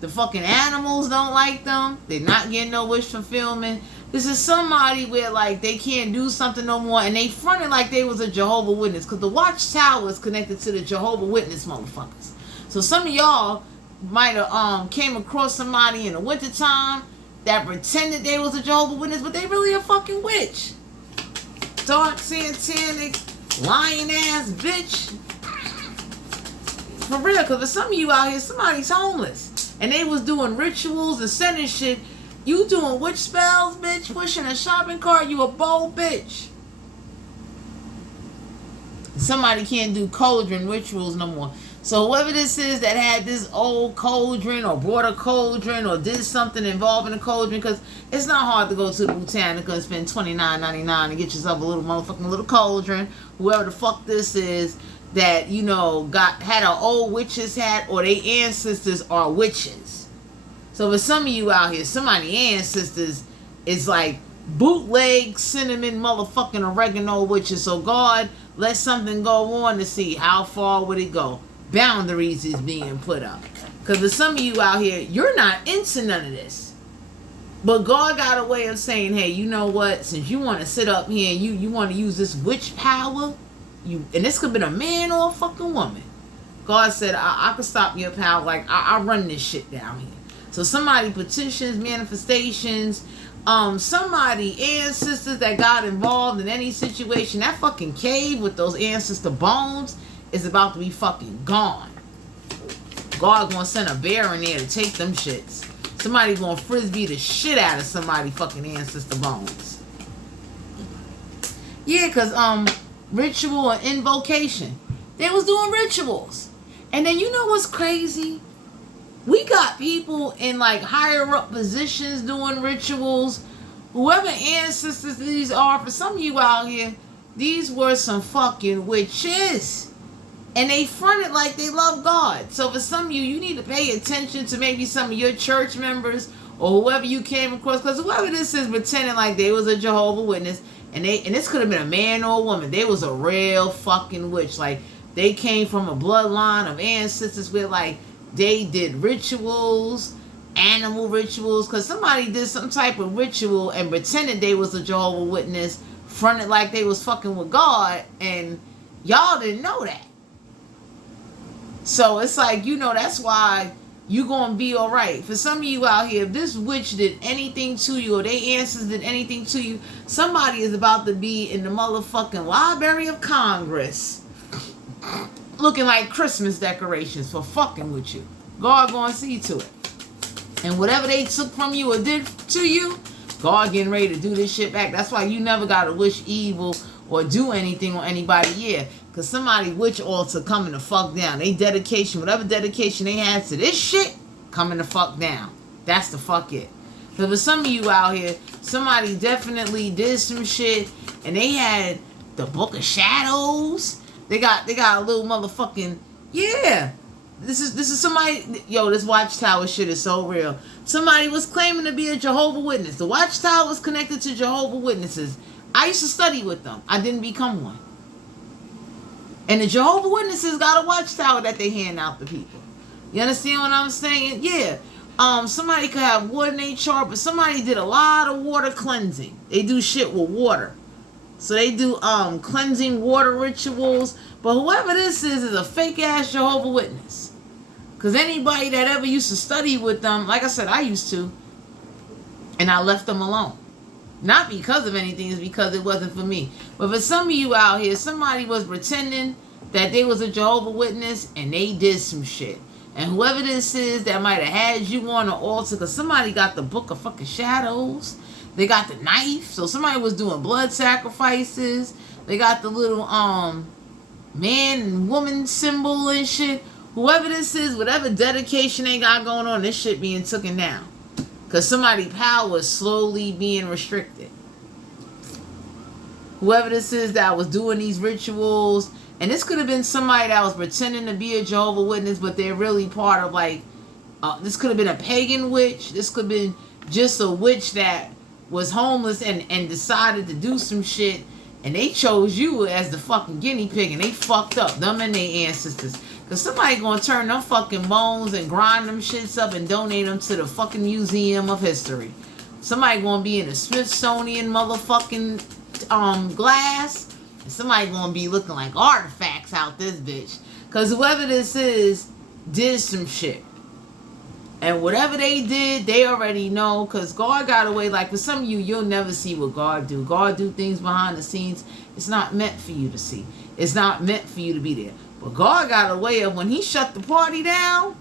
The fucking animals don't like them. They're not getting no wish fulfillment. This is somebody where, like, they can't do something no more, and they fronted like they was a Jehovah's Witness, because the Watchtower is connected to the Jehovah's Witness motherfuckers. So some of y'all might have came across somebody in the wintertime that pretended they was a Jehovah's Witness, but they really a fucking witch. Dark, satanic, lying ass bitch. For real, because for some of you out here, somebody's homeless, and they was doing rituals and sending shit. You doing witch spells, bitch, pushing a shopping cart, you a bold bitch. Somebody can't do cauldron rituals no more. So whoever this is that had this old cauldron or brought a cauldron or did something involving a cauldron, because it's not hard to go to the Botanica and spend $29.99 and get yourself a little motherfucking little cauldron. Whoever the fuck this is that, you know, had an old witch's hat, or their ancestors are witches. So for some of you out here, somebody's ancestors is like bootleg cinnamon motherfucking oregano witches. So God let something go on to see how far would it go. Boundaries is being put up. Because for some of you out here, you're not into none of this. But God got a way of saying, hey, you know what? Since you want to sit up here and you want to use this witch power, and this could have been a man or a fucking woman. God said, I could stop your power. Like, I run this shit down here. So somebody petitions, manifestations, somebody ancestors that got involved in any situation. That fucking cave with those ancestor bones is about to be fucking gone. God gonna send a bear in there to take them shits. Somebody gonna frisbee the shit out of somebody fucking ancestor bones. Yeah, cause ritual and invocation. They was doing rituals. And then you know what's crazy? We got people in like higher up positions doing rituals. Whoever ancestors these are, for some of you out here, these were some fucking witches. And they fronted like they love God. So for some of you, you need to pay attention to maybe some of your church members or whoever you came across. Because whoever this is pretending like they was a Jehovah's Witness, and this could have been a man or a woman. They was a real fucking witch. Like, they came from a bloodline of ancestors where, like, they did rituals, animal rituals, because somebody did some type of ritual and pretended they was a Jehovah's Witness, fronted like they was fucking with God, and y'all didn't know that. So it's like, you know, that's why you gonna be alright. For some of you out here, if this witch did anything to you, or they ancestors did anything to you, somebody is about to be in the motherfucking Library of Congress looking like Christmas decorations for fucking with you. God gonna see to it. And whatever they took from you or did to you, God getting ready to do this shit back. That's why you never gotta wish evil or do anything on anybody. Yeah, because somebody witch altar coming the fuck down. They dedication, whatever dedication they had to this shit, coming the fuck down. That's the fuck it. So for some of you out here, somebody definitely did some shit, and they had the Book of Shadows. They got a little motherfucking, yeah. This is somebody, yo, this Watchtower shit is so real. Somebody was claiming to be a Jehovah's Witness. The Watchtower was connected to Jehovah's Witnesses. I used to study with them. I didn't become one. And the Jehovah's Witnesses got a Watchtower that they hand out to people. You understand what I'm saying? Yeah. Somebody could have water in their chart, but somebody did a lot of water cleansing. They do shit with water. So they do cleansing water rituals. But whoever this is a fake ass Jehovah's Witness. Because anybody that ever used to study with them, like I said, I used to. And I left them alone. Not because of anything, it's because it wasn't for me. But for some of you out here, somebody was pretending that they was a Jehovah's Witness and they did some shit. And whoever this is that might have had you on an altar, because somebody got the Book of fucking Shadows. They got the knife. So somebody was doing blood sacrifices. They got the little man and woman symbol and shit. Whoever this is, whatever dedication they got going on, this shit being taken down. Because somebody's power is slowly being restricted. Whoever this is that was doing these rituals, and this could have been somebody that was pretending to be a Jehovah's Witness, but they're really part of like, this could have been a pagan witch. This could have been just a witch that was homeless and decided to do some shit, and they chose you as the fucking guinea pig, and they fucked up, them and their ancestors. Because somebody gonna turn them fucking bones and grind them shits up and donate them to the fucking Museum of History. Somebody gonna be in the Smithsonian motherfucking glass. And somebody gonna be looking like artifacts out this bitch. Because whoever this is did some shit. And whatever they did, they already know. Because God got away. Like for some of you, you'll never see what God do. God do things behind the scenes. It's not meant for you to see. It's not meant for you to be there. But God got a way of when he shut the party down,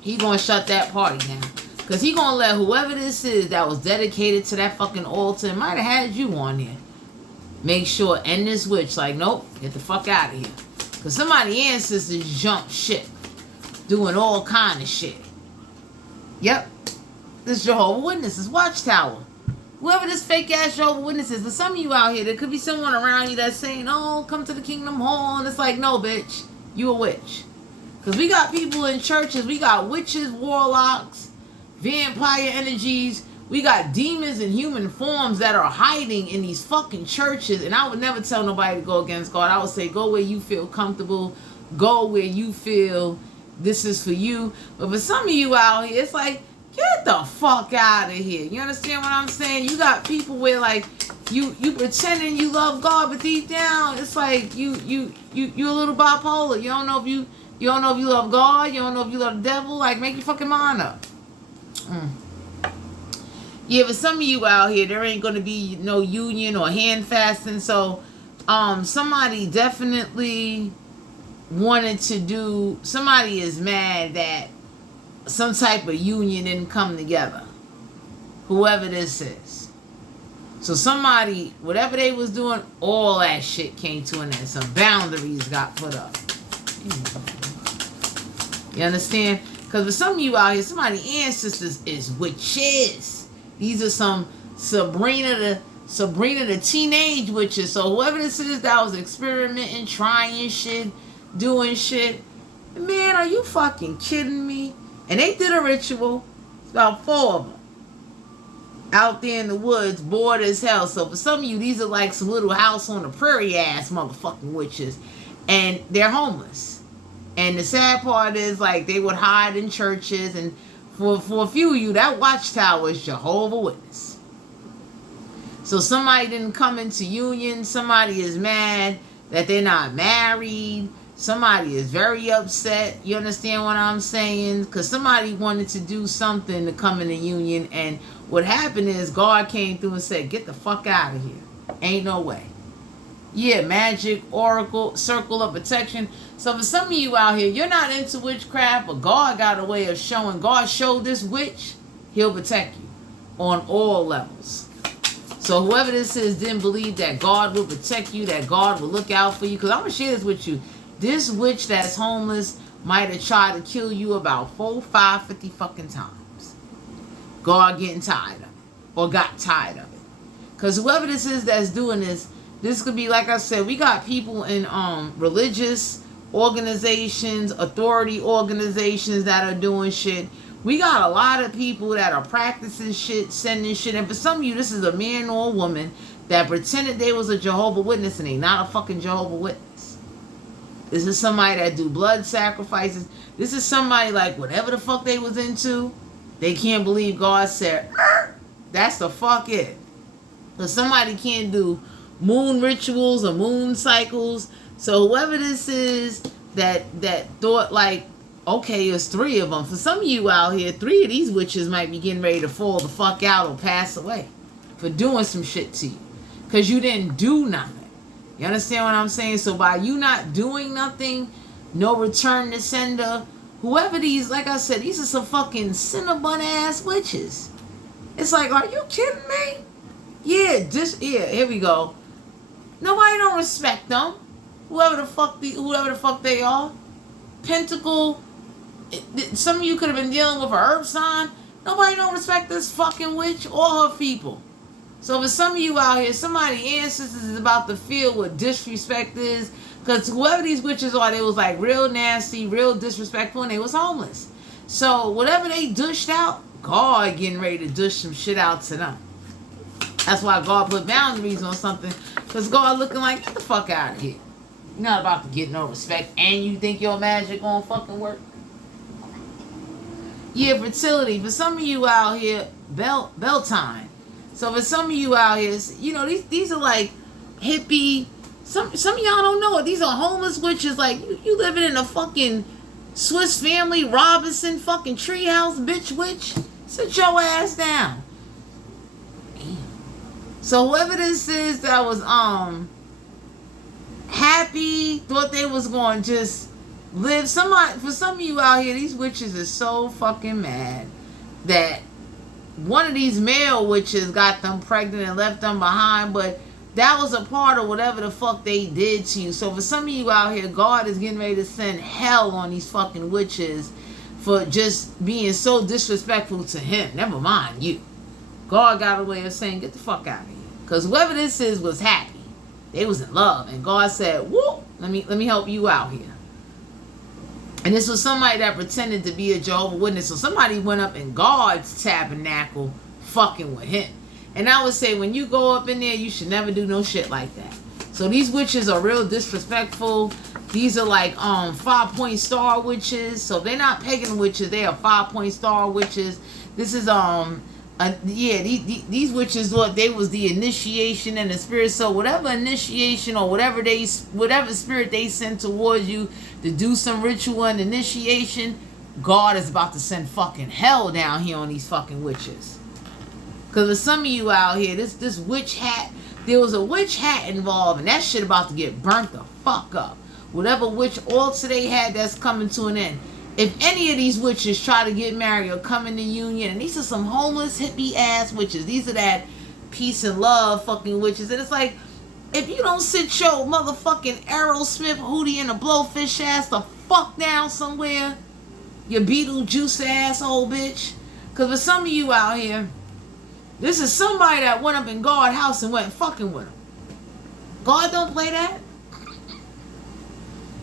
he gonna shut that party down. Because he gonna let whoever this is that was dedicated to that fucking altar and might have had you on there. Make sure, end this witch. Like, nope, get the fuck out of here. Because somebody's ancestors jump shit. Doing all kind of shit. Yep. This Jehovah's Witnesses Watchtower. Whoever this fake ass Jehovah's Witness is, there's some of you out here, there could be someone around you that's saying, oh, come to the Kingdom Hall. And it's like, no, bitch, you a witch. Because we got people in churches, we got witches, warlocks, vampire energies, we got demons in human forms that are hiding in these fucking churches. And I would never tell nobody to go against God. I would say, go where you feel comfortable. Go where you feel this is for you. But for some of you out here, it's like, get the fuck out of here. You understand what I'm saying? You got people where like you pretending you love God, but deep down it's like you a little bipolar. You don't know if you love God. You don't know if you love the devil. Like, make your fucking mind up. Yeah, but some of you out here, there ain't gonna be no union or hand fasting. So somebody definitely wanted to do, somebody is mad that some type of union didn't come together. Whoever this is. So somebody, whatever they was doing, all that shit came to an end. Some boundaries got put up. You understand? Because for some of you out here, somebody's ancestors is witches. These are some Sabrina the teenage witches. So whoever this is that was experimenting, trying shit, doing shit. Man, are you fucking kidding me? And they did a ritual. It's about 4 of them. Out there in the woods, bored as hell. So for some of you, these are like some little house on the prairie ass motherfucking witches. And they're homeless. And the sad part is, like, they would hide in churches. And for a few of you, that watchtower is Jehovah's Witness. So somebody didn't come into union. Somebody is mad that they're not married. Somebody is very upset. You understand what I'm saying? Because somebody wanted to do something to come in the union. And what happened is God came through and said, get the fuck out of here. Ain't no way. Yeah, magic, oracle, circle of protection. So for some of you out here, you're not into witchcraft, but God got a way of showing. God showed this witch, he'll protect you on all levels. So whoever this is didn't believe that God will protect you, that God will look out for you. Because I'm going to share this with you. This witch that's homeless might have tried to kill you about 4, 5, 50 fucking times. God getting tired of it. Or got tired of it. Because whoever this is that's doing this, this could be, like I said, we got people in religious organizations, authority organizations that are doing shit. We got a lot of people that are practicing shit, sending shit. And for some of you, this is a man or a woman that pretended they was a Jehovah's Witness and they not a fucking Jehovah's Witness. This is somebody that do blood sacrifices. This is somebody like whatever the fuck they was into, they can't believe God said, that's the fuck it. Because somebody can't do moon rituals or moon cycles. So whoever this is that thought like, okay, it's 3 of them. For some of you out here, 3 of these witches might be getting ready to fall the fuck out or pass away for doing some shit to you. Because you didn't do nothing. You understand what I'm saying? So by you not doing nothing, no return to sender, whoever these, like I said, these are some fucking Cinnabon ass witches. It's like, are you kidding me? Yeah, here we go. Nobody don't respect them. Whoever the fuck they are. Pentacle. Some of you could have been dealing with an herb sign. Nobody don't respect this fucking witch or her people. So for some of you out here, somebody's ancestors is about to feel what disrespect is. Because whoever these witches are, they was like real nasty, real disrespectful, and they was homeless. So whatever they dished out, God getting ready to dish some shit out to them. That's why God put boundaries on something. Because God looking like, get the fuck out of here. You're not about to get no respect, and you think your magic gonna fucking work. Yeah, fertility. For some of you out here, bell time. So for some of you out here, you know, these are like hippie. Some of y'all don't know it. These are homeless witches. Like you living in a fucking Swiss Family Robinson fucking treehouse, bitch witch. Sit your ass down. Damn. So whoever this is that was happy, thought they was going to just live. For some of you out here, these witches are so fucking mad that one of these male witches got them pregnant and left them behind, but that was a part of whatever the fuck they did to you. So for some of you out here, God is getting ready to send hell on these fucking witches for just being so disrespectful to him. Never mind you. God got a way of saying, get the fuck out of here. Because whoever this is was happy. They was in love. And God said, whoop, let me help you out here. And this was somebody that pretended to be a Jehovah's Witness. So somebody went up in God's tabernacle fucking with him. And I would say when you go up in there, you should never do no shit like that. So these witches are real disrespectful. These are like 5-point star witches. So they're not pagan witches. They are 5-point star witches. This is these witches thought they was the initiation and the spirit. So whatever initiation or whatever spirit they send towards you to do some ritual and initiation, God is about to send fucking hell down here on these fucking witches. Because for some of you out here, this witch hat, there was a witch hat involved, and that shit about to get burnt the fuck up. Whatever witch altar they had, that's coming to an end. If any of these witches try to get married or come into union, and these are some homeless hippie ass witches, these are that peace and love fucking witches, and it's like, if you don't sit your motherfucking Aerosmith Hootie and a Blowfish ass the fuck down somewhere, you Beetlejuice asshole bitch. Because for some of you out here, this is somebody that went up in God's house and went fucking with him. God don't play that.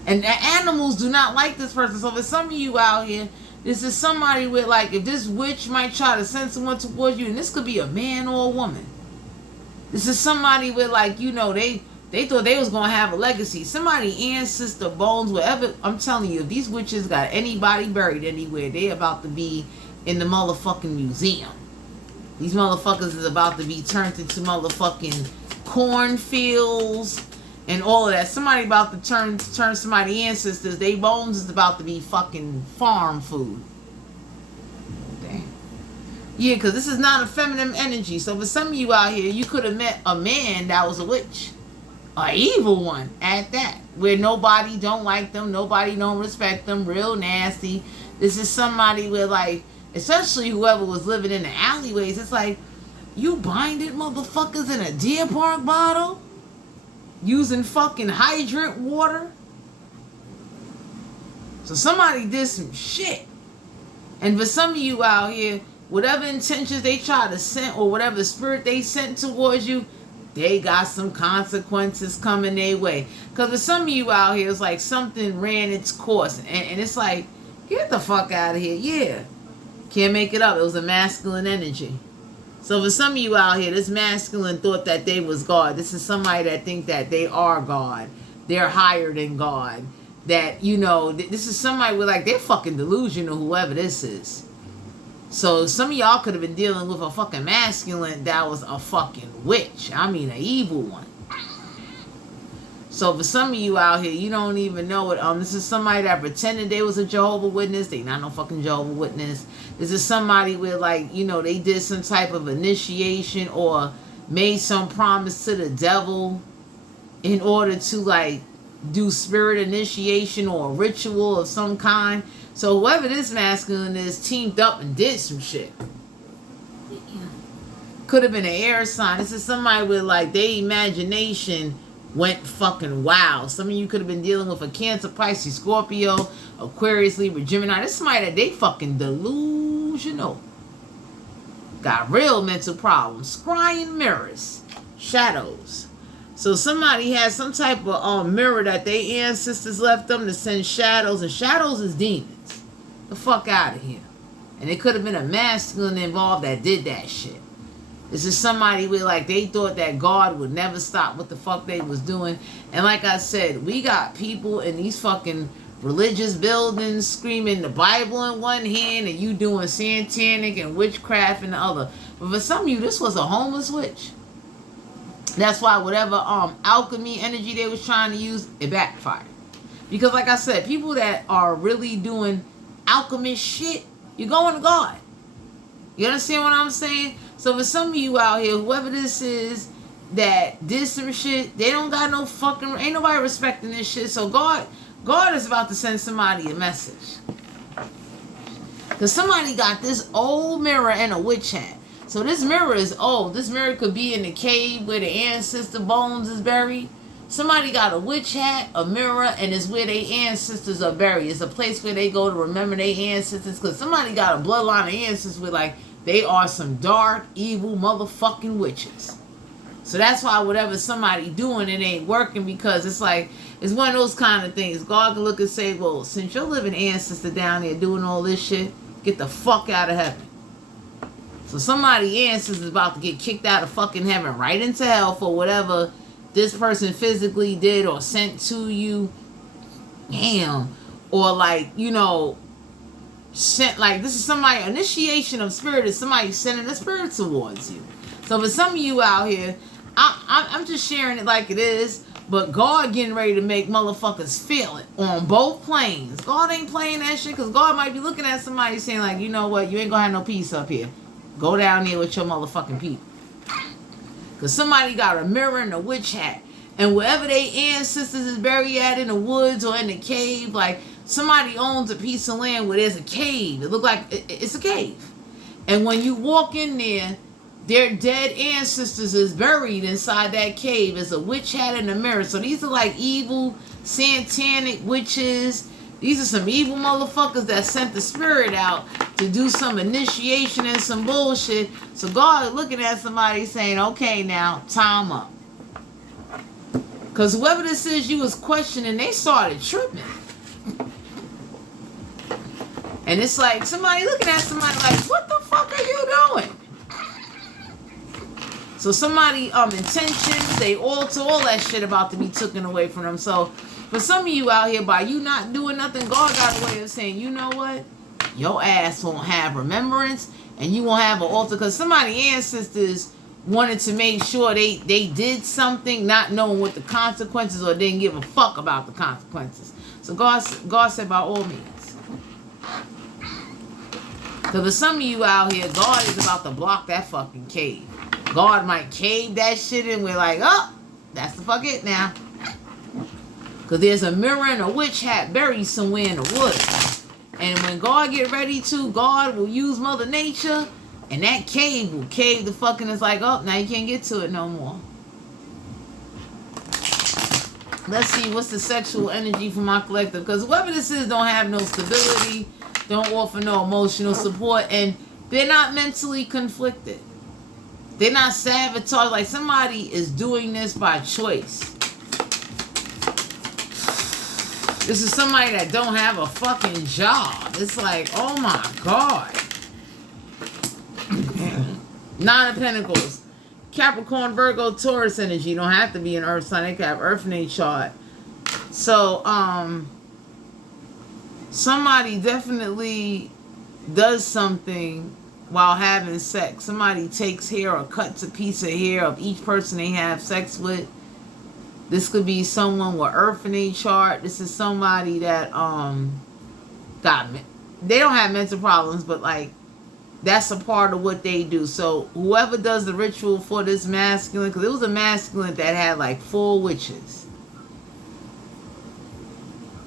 And the animals do not like this person. So for some of you out here, this is somebody with, like, if this witch might try to send someone towards you, and this could be a man or a woman. This is somebody with, like, you know, they thought they was going to have a legacy. Somebody ancestor bones, wherever. I'm telling you, if these witches got anybody buried anywhere, they about to be in the motherfucking museum. These motherfuckers is about to be turned into motherfucking cornfields and all of that. Somebody about to turn somebody ancestors. They bones is about to be fucking farm food. Damn. Yeah, because this is not a feminine energy. So for some of you out here, you could have met a man that was a witch. An evil one at that. Where nobody don't like them. Nobody don't respect them. Real nasty. This is somebody with, like, especially whoever was living in the alleyways. It's like, you binded motherfuckers in a Deer Park bottle? Using fucking hydrant water? So somebody did some shit. And for some of you out here, whatever intentions they try to send, or whatever spirit they sent towards you, they got some consequences coming their way. Because for some of you out here, it's like something ran its course. And it's like, get the fuck out of here. Yeah. Can't make it up. It was a masculine energy. So for some of you out here, this masculine thought that they was God. This is somebody that think that they are God. They're higher than God. That, you know, this is somebody with, like, they're fucking delusional, whoever this is. So some of y'all could have been dealing with a fucking masculine that was a fucking witch. I mean, an evil one. So for some of you out here, you don't even know it. This is somebody that pretended they was a Jehovah's Witness. They not no fucking Jehovah's Witness. This is somebody with, like, you know, they did some type of initiation or made some promise to the devil in order to, like, do spirit initiation or a ritual of some kind. So whoever this masculine is teamed up and did some shit. Could have been an air sign. This is somebody with, like, their imagination went fucking wild. Some of you could have been dealing with a Cancer, Pisces, Scorpio, Aquarius, Libra, Gemini. This is somebody that they fucking delusional. Got real mental problems. Scrying mirrors. Shadows. So somebody has some type of mirror that their ancestors left them to send shadows. And shadows is demons. The fuck out of here. And it could have been a masculine involved that did that shit. This is somebody where like they thought that God would never stop what the fuck they was doing. And like I said, we got people in these fucking religious buildings screaming the Bible in one hand and you doing satanic and witchcraft in the other. But for some of you, this was a homeless witch. That's why whatever alchemy energy they was trying to use, it backfired. Because like I said, people that are really doing alchemist shit, you're going to God. You understand what I'm saying? So for some of you out here, whoever this is that did some shit, they don't got no fucking, ain't nobody respecting this shit. So God is about to send somebody a message. Because somebody got this old mirror and a witch hat. So this mirror is old. This mirror could be in the cave where the ancestor bones is buried. Somebody got a witch hat, a mirror, and it's where their ancestors are buried. It's a place where they go to remember their ancestors. Because somebody got a bloodline of ancestors where like they are some dark, evil motherfucking witches. So that's why whatever somebody doing, it ain't working, because it's like, it's one of those kind of things. God can look and say, well, since your living ancestor down there doing all this shit, get the fuck out of heaven. So somebody ancestors is about to get kicked out of fucking heaven right into hell for whatever this person physically did or sent to you. Damn. Or like, you know, sent, like, this is somebody, initiation of spirit is somebody sending a spirit towards you. So for some of you out here, I'm just sharing it like it is, but God getting ready to make motherfuckers feel it on both planes. God ain't playing that shit, because God might be looking at somebody saying like, you know what, you ain't gonna have no peace up here. Go down there with your motherfucking people. Because somebody got a mirror and a witch hat. And wherever they ancestors is buried at, in the woods or in the cave, like somebody owns a piece of land where there's a cave. It look like it's a cave. And when you walk in there, their dead ancestors is buried inside that cave. There's a witch hat and a mirror. So these are like evil, satanic witches. These are some evil motherfuckers that sent the spirit out to do some initiation and some bullshit. So God is looking at somebody saying, okay, now, time up. Because whoever this is you was questioning, they started tripping. And it's like somebody looking at somebody like, what the fuck are you doing? So somebody intentions, they alter, all that shit about to be taken away from them. So for some of you out here, by you not doing nothing, God got a way of saying, you know what? Your ass won't have remembrance and you won't have an altar. Because somebody ancestors wanted to make sure they did something not knowing what the consequences, or didn't give a fuck about the consequences. So God said by all means. So for some of you out here, God is about to block that fucking cave. God might cave that shit and we're like, oh, that's the fuck it now. Because there's a mirror and a witch hat buried somewhere in the woods. And when God get ready to, God will use Mother Nature, and that cave will cave the fucking, it's like, oh, now you can't get to it no more. Let's see, what's the sexual energy for my collective? Because whoever this is don't have no stability, don't offer no emotional support, and they're not mentally conflicted. They're not sabotaged. Like somebody is doing this by choice. This is somebody that don't have a fucking job. It's like, oh my God. Nine of Pentacles. Capricorn, Virgo, Taurus energy. You don't have to be an earth sign. They can have earth in their chart. So, somebody definitely does something while having sex. Somebody takes hair or cuts a piece of hair of each person they have sex with. This could be someone with earth in their chart. This is somebody that they don't have mental problems, but like that's a part of what they do. So whoever does the ritual for this masculine, because it was a masculine that had like 4 witches.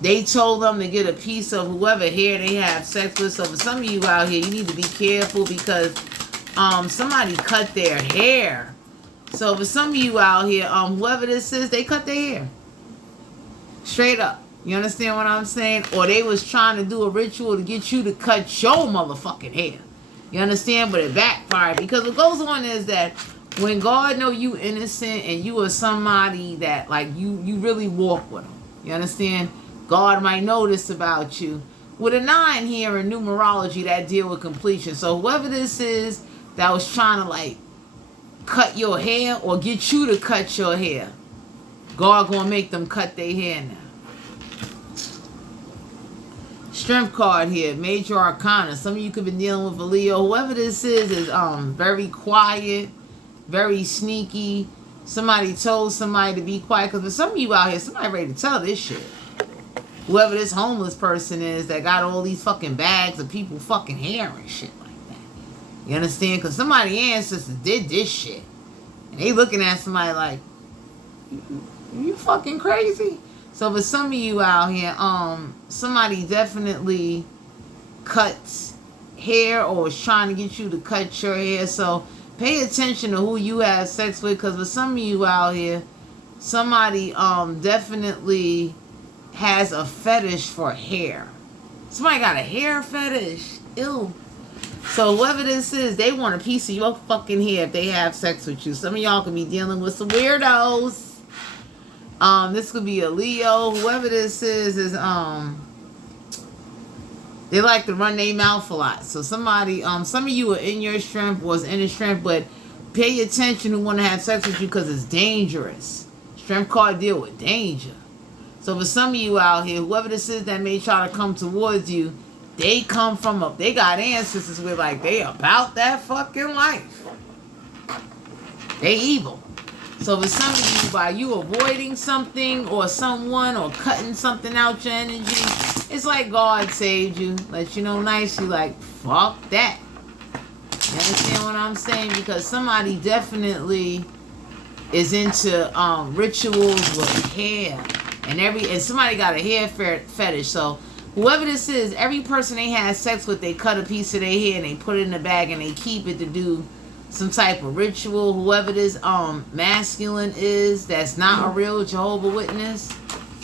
They told them to get a piece of whoever hair they have sex with. So for some of you out here, you need to be careful, because somebody cut their hair. So for some of you out here, whoever this is, they cut their hair. Straight up. You understand what I'm saying? Or they was trying to do a ritual to get you to cut your motherfucking hair. You understand? But it backfired. Because what goes on is that when God know you innocent and you are somebody that like you really walk with him. You understand? God might know this about you. With a 9 here in numerology, that deal with completion. So whoever this is that was trying to like cut your hair or get you to cut your hair. God gonna make them cut their hair now. Strength card here, Major Arcana. Some of you could be dealing with a Leo. Whoever this is very quiet, very sneaky. Somebody told somebody to be quiet. Because for some of you out here, somebody ready to tell this shit. Whoever this homeless person is that got all these fucking bags of people fucking hair and shit like that. You understand? Because somebody ancestors did this shit. And they looking at somebody like, you fucking crazy? So for some of you out here, somebody definitely cuts hair or is trying to get you to cut your hair. So pay attention to who you have sex with, because for some of you out here, somebody definitely has a fetish for hair. Somebody got a hair fetish. Ew. So whoever this is, they want a piece of your fucking hair if they have sex with you. Some of y'all could be dealing with some weirdos. This could be a Leo. Whoever this is they like to run their mouth a lot. So somebody, some of you are in your strength, was in his strength, but pay attention who want to have sex with you, because it's dangerous. Strength card deal with danger. So for some of you out here, whoever this is that may try to come towards you, they come from they got ancestors with like, they about that fucking life. They evil. So for some of you, by you avoiding something or someone or cutting something out your energy, it's like God saved you. Let you know nicely, like, fuck that. You understand what I'm saying? Because somebody definitely is into rituals with hair. And somebody got a hair fetish. So whoever this is, every person they have sex with, they cut a piece of their hair and they put it in the bag and they keep it to do some type of ritual. Whoever this masculine is that's not a real Jehovah's Witness,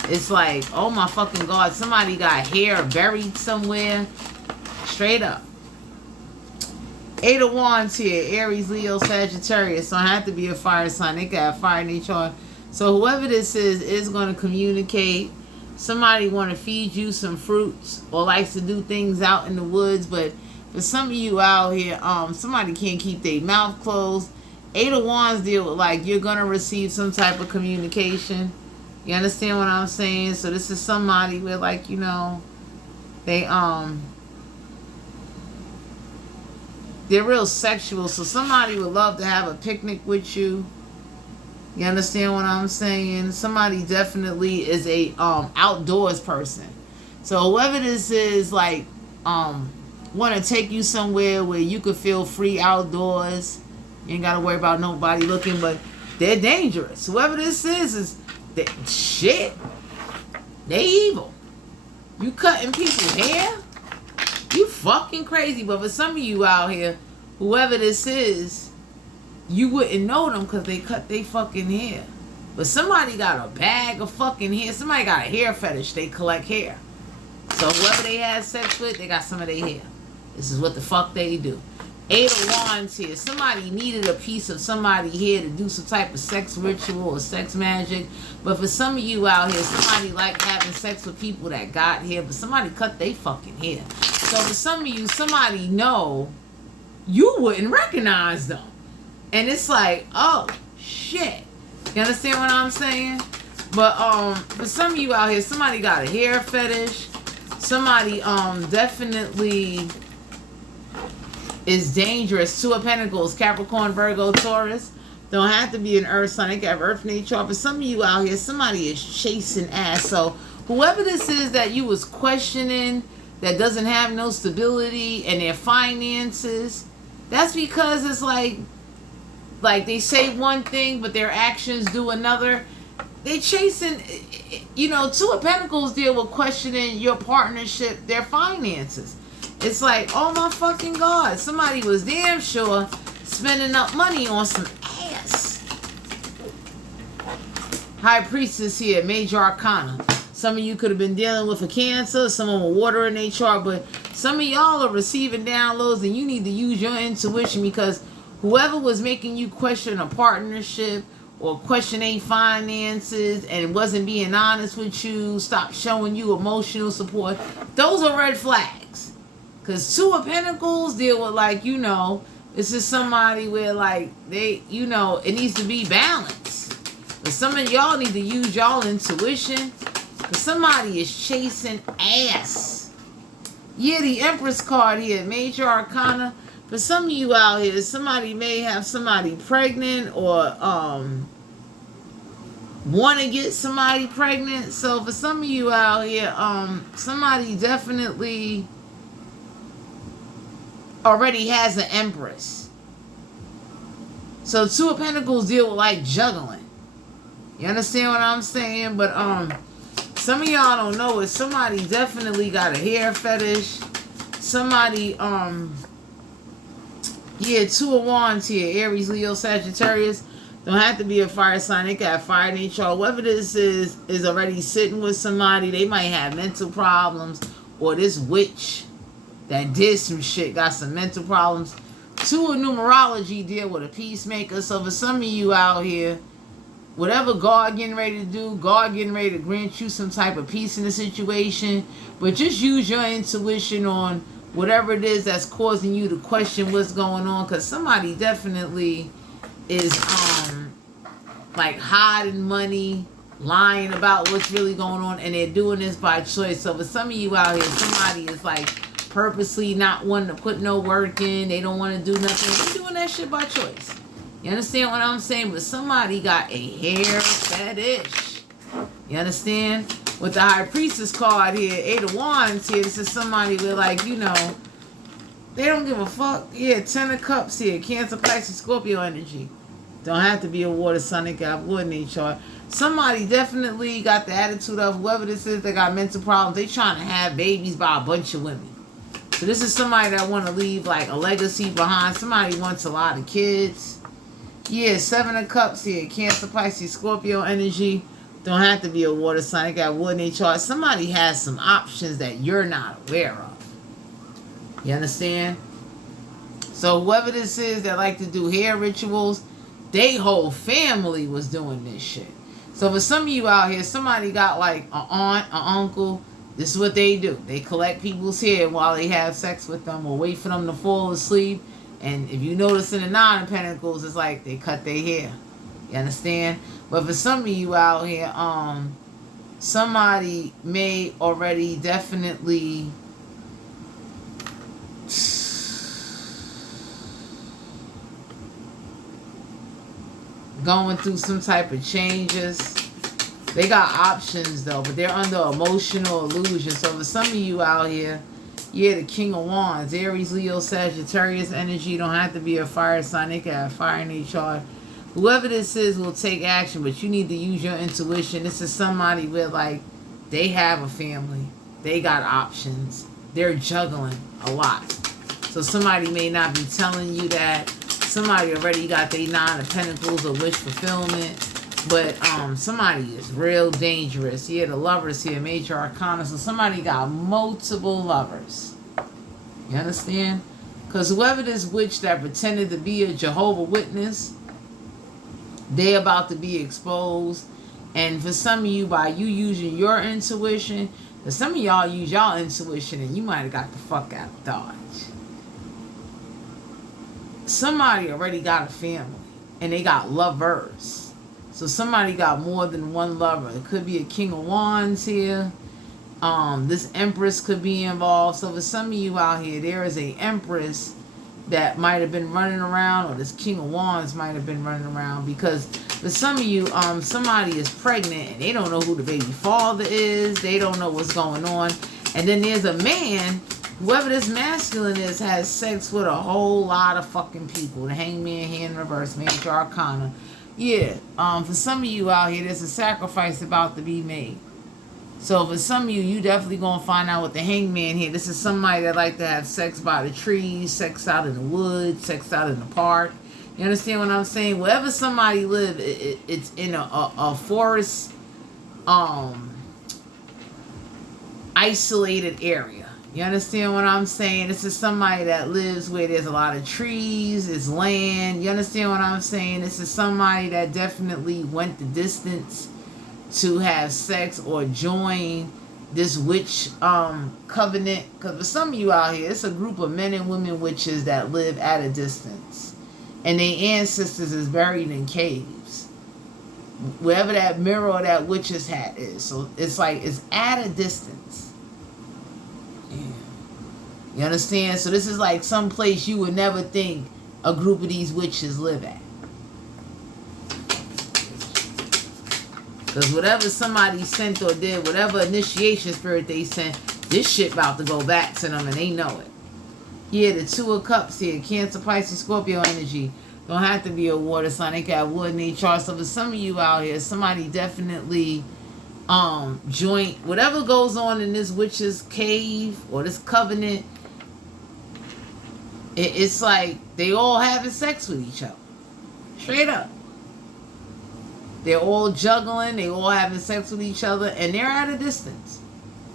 it's like, oh my fucking God, somebody got hair buried somewhere. Straight up. 8 of Wands here, Aries, Leo, Sagittarius. So I have to be a fire sign. They got fire in their chart. So whoever this is going to communicate. Somebody want to feed you some fruits or likes to do things out in the woods, but for some of you out here, somebody can't keep their mouth closed. 8 of Wands deal with like, you're going to receive some type of communication. You understand what I'm saying? So this is somebody where like, you know, they're real sexual. So somebody would love to have a picnic with you. You understand what I'm saying? Somebody definitely is a outdoors person. So whoever this is, like, want to take you somewhere where you could feel free outdoors. You ain't got to worry about nobody looking, but they're dangerous. Whoever this is shit. They evil. You cutting people's hair? You fucking crazy. But for some of you out here, whoever this is, you wouldn't know them because they cut their fucking hair. But somebody got a bag of fucking hair. Somebody got a hair fetish. They collect hair. So whoever they had sex with, they got some of their hair. This is what the fuck they do. 8 of Wands here. Somebody needed a piece of somebody's hair to do some type of sex ritual or sex magic. But for some of you out here, somebody like having sex with people that got hair, but somebody cut their fucking hair. So for some of you, somebody know you wouldn't recognize them. And it's like, oh, shit. You understand what I'm saying? But for some of you out here, somebody got a hair fetish. Somebody definitely is dangerous. 2 of Pentacles, Capricorn, Virgo, Taurus. Don't have to be an earth sign. They can have earth in their chart. But some of you out here, somebody is chasing ass. So whoever this is that you was questioning, that doesn't have no stability in their finances, that's because it's like they say one thing, but their actions do another. They chasing, you know, 2 of Pentacles deal with questioning your partnership, their finances. It's like, oh my fucking God, somebody was damn sure spending up money on some ass. High Priestess here, Major Arcana. Some of you could have been dealing with a Cancer, someone with water in their chart, but some of y'all are receiving downloads and you need to use your intuition, because whoever was making you question a partnership or questioning finances and wasn't being honest with you, stop showing you emotional support, those are red flags. Because 2 of Pentacles deal with, like, you know, This is somebody where, like, they, you know, it needs to be balanced. But some of y'all need to use y'all intuition. Because somebody is chasing ass. Yeah, the Empress card here, Major Arcana. For some of you out here, somebody may have somebody pregnant or want to get somebody pregnant. So for some of you out here, somebody definitely already has an Empress. So Two of Pentacles deal with like juggling. You understand what I'm saying? But some of y'all don't know it. Somebody definitely got a hair fetish. Somebody yeah, Two of Wands here. Aries, Leo, Sagittarius. Don't have to be a fire sign. They got fire in each other. Whoever this is already sitting with somebody. They might have mental problems. Or this witch that did some shit got some mental problems. Two of numerology deal with a peacemaker. So for some of you out here, whatever God getting ready to do, God getting ready to grant you some type of peace in the situation. But just use your intuition on whatever it is that's causing you to question what's going on. Because somebody definitely is like hiding money, lying about what's really going on, and they're doing this by choice. So for some of you out here, somebody is like purposely not wanting to put no work in. They don't want to do nothing. They're doing that shit by choice. You understand what I'm saying? But somebody got a hair fetish. You understand? With the High Priestess card here, Eight of Wands here, this is somebody with, like, you know, they don't give a fuck. Yeah, Ten of Cups here, Cancer, Pisces, Scorpio energy. Don't have to be a water sign. They got wood in their chart. Somebody definitely got the attitude of whoever this is that got mental problems. They trying to have babies by a bunch of women. So this is somebody that want to leave like a legacy behind. Somebody wants a lot of kids. Yeah, Seven of Cups here. Cancer, Pisces, Scorpio energy. Don't have to be a water sign. They got wood in their chart. Somebody has some options that you're not aware of. You understand? So whoever this is that like to do hair rituals, they whole family was doing this shit. So for some of you out here, somebody got like an aunt, an uncle. This is what they do. They collect people's hair while they have sex with them or wait for them to fall asleep. And if you notice in the Nine of Pentacles, it's like they cut their hair. You understand? But for some of you out here, somebody may already definitely going through some type of changes. They got options though, but they're under emotional illusion. So for some of you out here, yeah, the King of Wands, Aries, Leo, Sagittarius energy. Don't have to be a fire sign. They can have fire in their chart. Whoever this is will take action, but you need to use your intuition. This is somebody with, like, they have a family. They got options. They're juggling a lot. So somebody may not be telling you that. Somebody already got their Nine of Pentacles or wish fulfillment. But somebody is real dangerous. Yeah, the Lovers here, Major Arcana. So somebody got multiple lovers. You understand? Because whoever this witch that pretended to be a Jehovah's Witness, they about to be exposed. And for some of you, by you using your intuition, because some of y'all use y'all intuition and you might have got the fuck out of Dodge. Somebody already got a family and they got lovers. So somebody got more than one lover. It could be a King of Wands here. This Empress could be involved. So for some of you out here, there is a Empress that might have been running around, or this King of Wands might have been running around, because for some of you, somebody is pregnant and they don't know who the baby father is. They don't know what's going on. And then there's a man, whoever this masculine is, has sex with a whole lot of fucking people. The Hangman here in reverse, Major Arcana. Yeah, for some of you out here, there's a sacrifice about to be made. So for some of you, you definitely going to find out with the Hangman here. This is somebody that like to have sex by the trees, sex out in the woods, sex out in the park. You understand what I'm saying? Wherever somebody live, it's in a forest, isolated area. You understand what I'm saying? This is somebody that lives where there's a lot of trees, there's land. You understand what I'm saying? This is somebody that definitely went the distance to have sex or join this witch covenant, because for some of you out here, it's a group of men and women witches that live at a distance, and their ancestors is buried in caves, wherever that mirror or that witch's hat is. So it's like it's at a distance. Yeah. You understand? So this is like some place you would never think a group of these witches live at. Because whatever somebody sent or did, whatever initiation spirit they sent, this shit about to go back to them and they know it. Yeah, the Two of Cups here. Cancer, Pisces, Scorpio energy. Don't have to be a water sign. They got wood in their chart. So for some of you out here, somebody definitely joint. Whatever goes on in this witch's cave or this covenant, it's like they all having sex with each other. Straight up. They're all juggling. They all having sex with each other. And they're at a distance.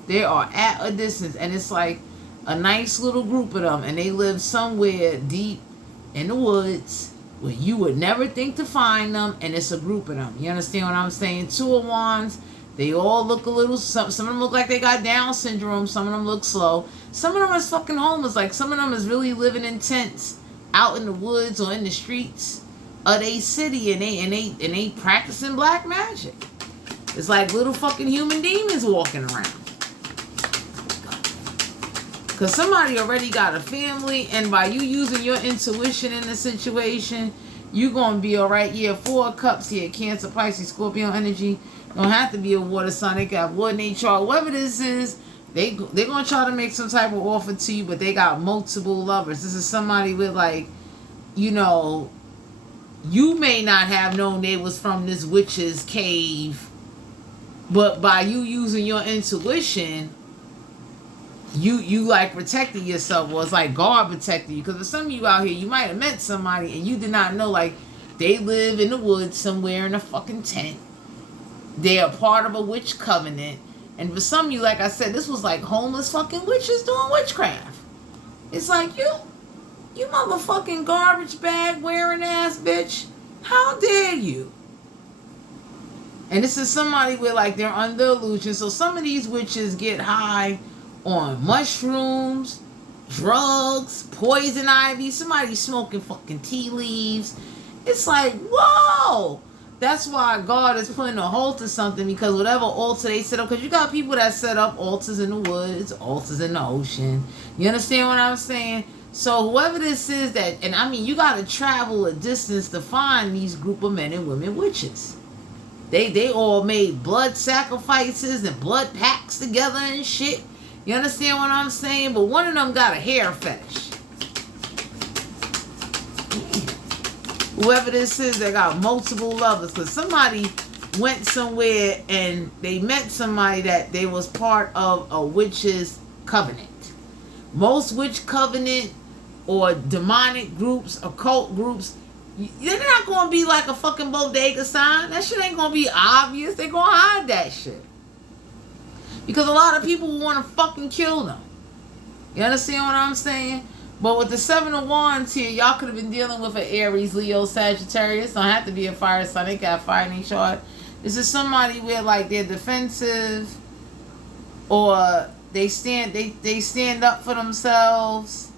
They are at a distance. And it's like a nice little group of them. And they live somewhere deep in the woods where you would never think to find them. And it's a group of them. You understand what I'm saying? Two of Wands. They all look a little... Some of them look like they got Down syndrome. Some of them look slow. Some of them is fucking homeless. Like some of them is really living in tents out in the woods or in the streets of they city, and they practicing black magic. It's like little fucking human demons walking around. Because somebody already got a family, and by you using your intuition in the situation, you're going to be alright. Yeah, Four of Cups here. Cancer, Pisces, Scorpio energy. Don't have to be a water sign. They got wood in their chart. Whatever this is, they're going to try to make some type of offer to you, but they got multiple lovers. This is somebody with, like, you know... You may not have known they was from this witch's cave, but by you using your intuition, you like protected yourself, or it's like God protected you. Because for some of you out here, you might have met somebody and you did not know, like, they live in the woods somewhere in a fucking tent. They are part of a witch covenant. And for some of you, like I said, this was like homeless fucking witches doing witchcraft. It's like, you motherfucking garbage bag wearing ass bitch. How dare you? And this is somebody where, like, they're under illusion. So some of these witches get high on mushrooms, drugs, poison ivy. Somebody smoking fucking tea leaves. It's like, whoa. That's why God is putting a halt to something, because whatever altar they set up, because you got people that set up altars in the woods, altars in the ocean. You understand what I'm saying? So whoever this is that, and I mean, you got to travel a distance to find these group of men and women witches. They all made blood sacrifices and blood pacts together and shit. You understand what I'm saying? But one of them got a hair fetish. Whoever this is, they got multiple lovers. Because somebody went somewhere and they met somebody that they was part of a witch's covenant. Most witch covenant or demonic groups, occult groups, they're not going to be like a fucking bodega sign. That shit ain't going to be obvious. They're going to hide that shit. Because a lot of people want to fucking kill them. You understand what I'm saying? But with the Seven of Wands here, y'all could have been dealing with an Aries, Leo, Sagittarius. Don't have to be a fire sign. They got fire in their chart. This is somebody where, like, they're defensive, or they stand up for themselves.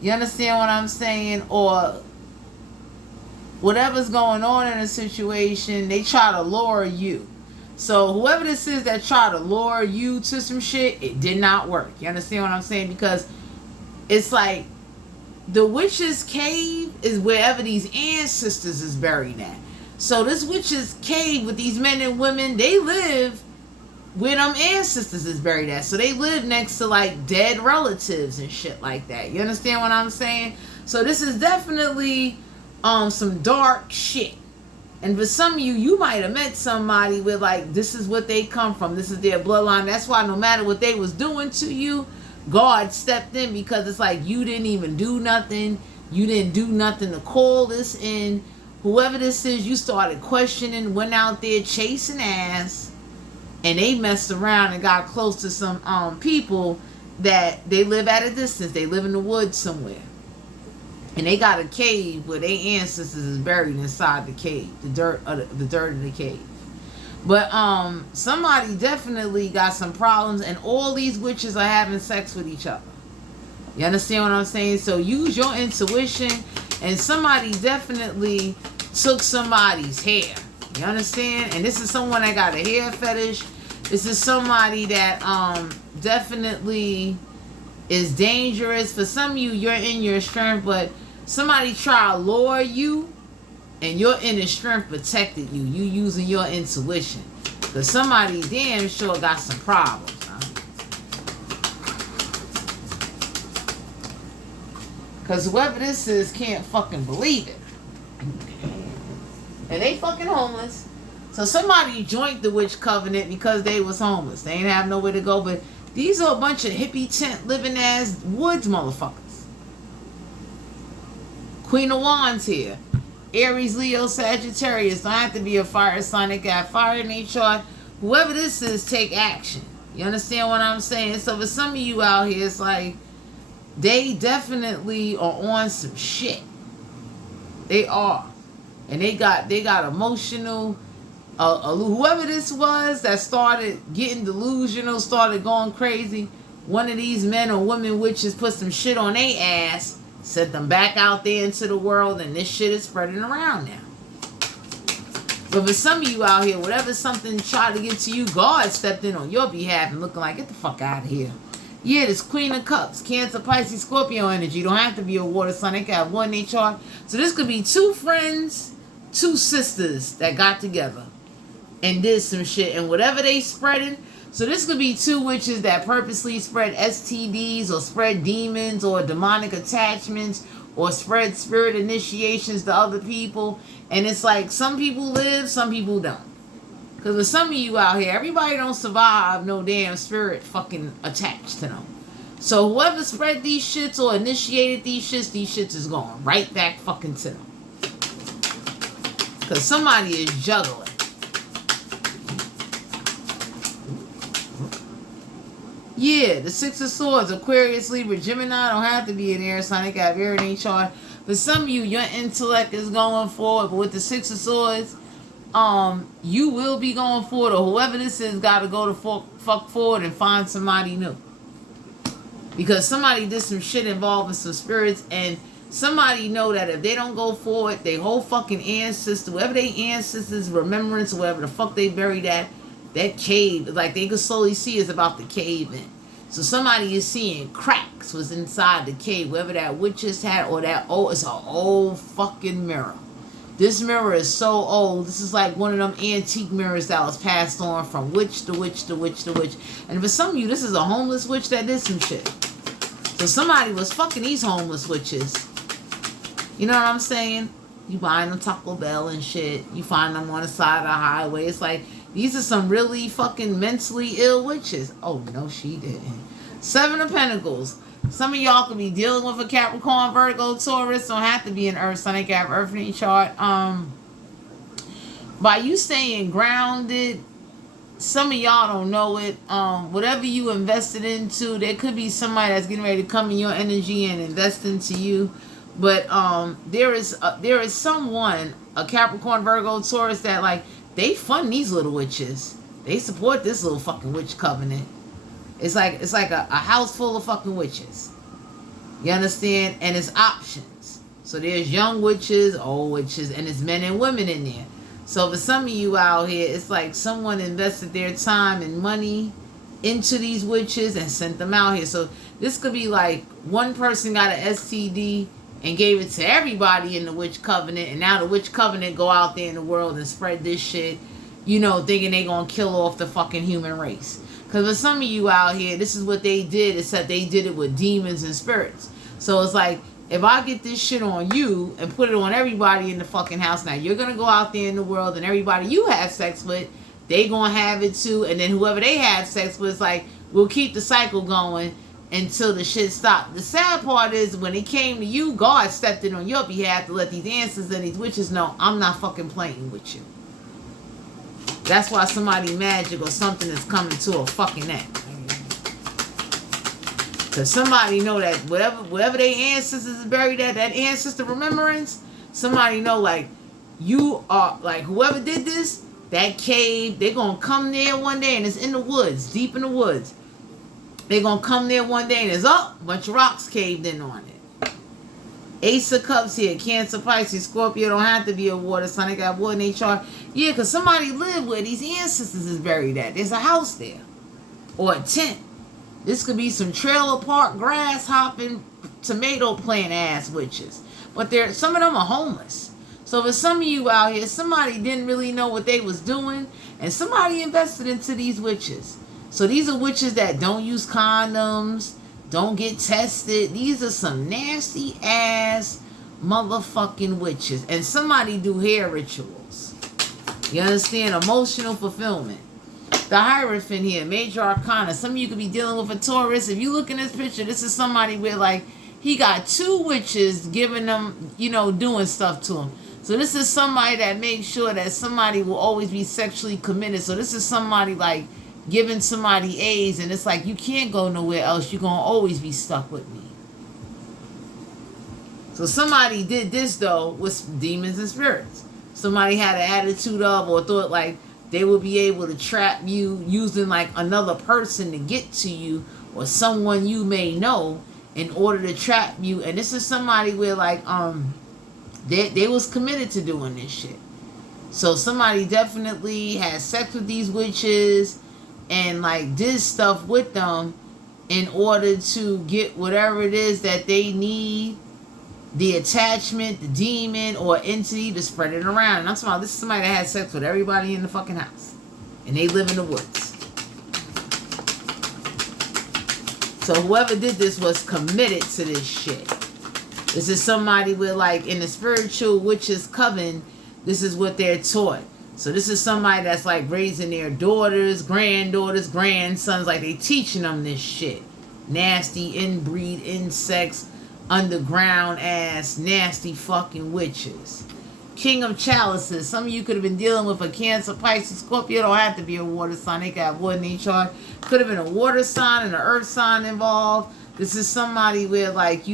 You understand what I'm saying? Or whatever's going on in a situation, they try to lure you. So whoever this is that try to lure you to some shit, it did not work. You understand what I'm saying? Because it's like the witch's cave is wherever these ancestors is buried at. So this witch's cave with these men and women, they live where them ancestors is buried at. So they live next to, like, dead relatives and shit like that. You understand what I'm saying? So this is definitely some dark shit. And for some of you, you might have met somebody with, like, this is what they come from. This is their bloodline. That's why no matter what they was doing to you, God stepped in, because it's like you didn't even do nothing. You didn't do nothing to call this in. Whoever this is, you started questioning, went out there chasing ass. And they messed around and got close to some people that they live at a distance. They live in the woods somewhere. And they got a cave where their ancestors is buried inside the cave. The dirt of the cave. But somebody definitely got some problems, and all these witches are having sex with each other. You understand what I'm saying? So use your intuition, and somebody definitely took somebody's hair. You understand? And this is someone that got a hair fetish. This is somebody that definitely is dangerous. For some of you, you're in your strength, but somebody try to lure you, and your inner strength protected you. You using your intuition. Because somebody damn sure got some problems. Because whoever this is can't fucking believe it. And they fucking homeless. So somebody joined the witch covenant because they was homeless. They ain't have nowhere to go. But these are a bunch of hippie tent living ass woods motherfuckers. Queen of Wands here. Aries, Leo, Sagittarius. Don't have to be a fire sign. They got fire in their chart. Whoever this is, take action. You understand what I'm saying? So for some of you out here, it's like they definitely are on some shit. They are. And they got emotional. Whoever this was that started getting delusional, started going crazy, one of these men or women witches put some shit on their ass, sent them back out there into the world, and this shit is spreading around now. But for some of you out here, whatever something tried to get to you, God stepped in on your behalf and looking like, get the fuck out of here. Yeah, this Queen of Cups, Cancer, Pisces, Scorpio energy. You don't have to be a water sign. They can have one in their chart. So this could be two friends, two sisters that got together and did some shit. And whatever they spreading, so this could be two witches that purposely spread STDs or spread demons or demonic attachments or spread spirit initiations to other people. And it's like some people live, some people don't. Because with some of you out here, everybody don't survive no damn spirit fucking attached to them. So whoever spread these shits or initiated these shits is going right back fucking to them. Because somebody is juggling. Yeah, the Six of Swords, Aquarius, Libra, Gemini don't have to be an air sign. They got air in their chart. For some of you, your intellect is going forward. But with the Six of Swords, you will be going forward, or whoever this is got to go to fuck forward and find somebody new. Because somebody did some shit involving some spirits, and somebody know that if they don't go forward, they whole fucking ancestor, whoever they ancestors' remembrance, or wherever the fuck they buried at, that cave, like they could slowly see is about to cave in. So somebody is seeing cracks was inside the cave, wherever that witches had, or that, it's an old fucking mirror. This mirror is so old. This is like one of them antique mirrors that was passed on from witch to witch to witch to witch. And for some of you, this is a homeless witch that did some shit. So somebody was fucking these homeless witches. You know what I'm saying? You buying them Taco Bell and shit. You find them on the side of the highway. It's like, these are some really fucking mentally ill witches. Oh, no, she didn't. Seven of Pentacles. Some of y'all could be dealing with a Capricorn, Virgo, Taurus. Don't have to be an Earth sign. They can have Earth in your chart. By you staying grounded, some of y'all don't know it. Whatever you invested into, there could be somebody that's getting ready to come in your energy and invest into you. But there is someone, a Capricorn, Virgo, Taurus, that like they fund these little witches. They support this little fucking witch covenant. It's like a house full of fucking witches. You understand? And it's options. So there's young witches, old witches, and it's men and women in there. So for some of you out here, it's like someone invested their time and money into these witches and sent them out here. So this could be like one person got an STD and gave it to everybody in the witch covenant, and now the witch covenant go out there in the world and spread this shit, you know, thinking they gonna kill off the fucking human race. Because for some of you out here, this is what they did, except they did it with demons and spirits. So it's like, if I get this shit on you and put it on everybody in the fucking house, now you're going to go out there in the world and everybody you have sex with, they going to have it too. And then whoever they have sex with, it's like, we'll keep the cycle going until the shit stops. The sad part is when it came to you, God stepped in on your behalf to let these answers and these witches know, I'm not fucking playing with you. That's why somebody magic or something is coming to a fucking end. Because somebody know that whatever their ancestors is buried at, that ancestor remembrance, somebody know like, you are, like whoever did this, That cave, they're going to come there one day, and it's in the woods, deep in the woods. They're going to come there one day, and it's up, a bunch of rocks caved in on it. Ace of Cups here, Cancer, Pisces, Scorpio. Don't have to be a water sign. They got water in their chart. Yeah, because somebody lived where these ancestors is buried at. There's a house there. Or a tent. This could be some trailer park, grass hopping, tomato plant ass witches. But some of them are homeless. So for some of you out here, somebody didn't really know what they was doing, and somebody invested into these witches. So these are witches that don't use condoms, don't get tested. These are some nasty ass motherfucking witches. And somebody do hair rituals. You understand? Emotional fulfillment. The Hierophant here, Major Arcana. Some of you could be dealing with a Taurus. If you look in this picture, this is somebody where, like, he got two witches giving them, doing stuff to him. So this is somebody that makes sure that somebody will always be sexually committed. So this is somebody, like, giving somebody AIDS, and it's like, you can't go nowhere else. You're going to always be stuck with me. So somebody did this, though, with demons and spirits. Somebody had an attitude of, or thought, like, they will be able to trap you using like another person to get to you, or someone you may know, in order to trap you. And this is somebody where like they was committed to doing this shit. So somebody definitely had sex with these witches and like did stuff with them in order to get whatever it is that they need, the attachment, the demon or entity, to spread it around. And I'm talking about, this is somebody that had sex with everybody in the fucking house. And they live in the woods. So whoever did this was committed to this shit. This is somebody with, like, in the spiritual witches coven, this is what they're taught. So this is somebody that's like raising their daughters, granddaughters, grandsons, like they teaching them this shit. Nasty inbreed, insects, underground ass, nasty fucking witches. King of Chalices. Some of you could have been dealing with a Cancer, Pisces, Scorpio. Don't have to be a water sign. They got water in each chart. Could have been a water sign and an earth sign involved. This is somebody where, like,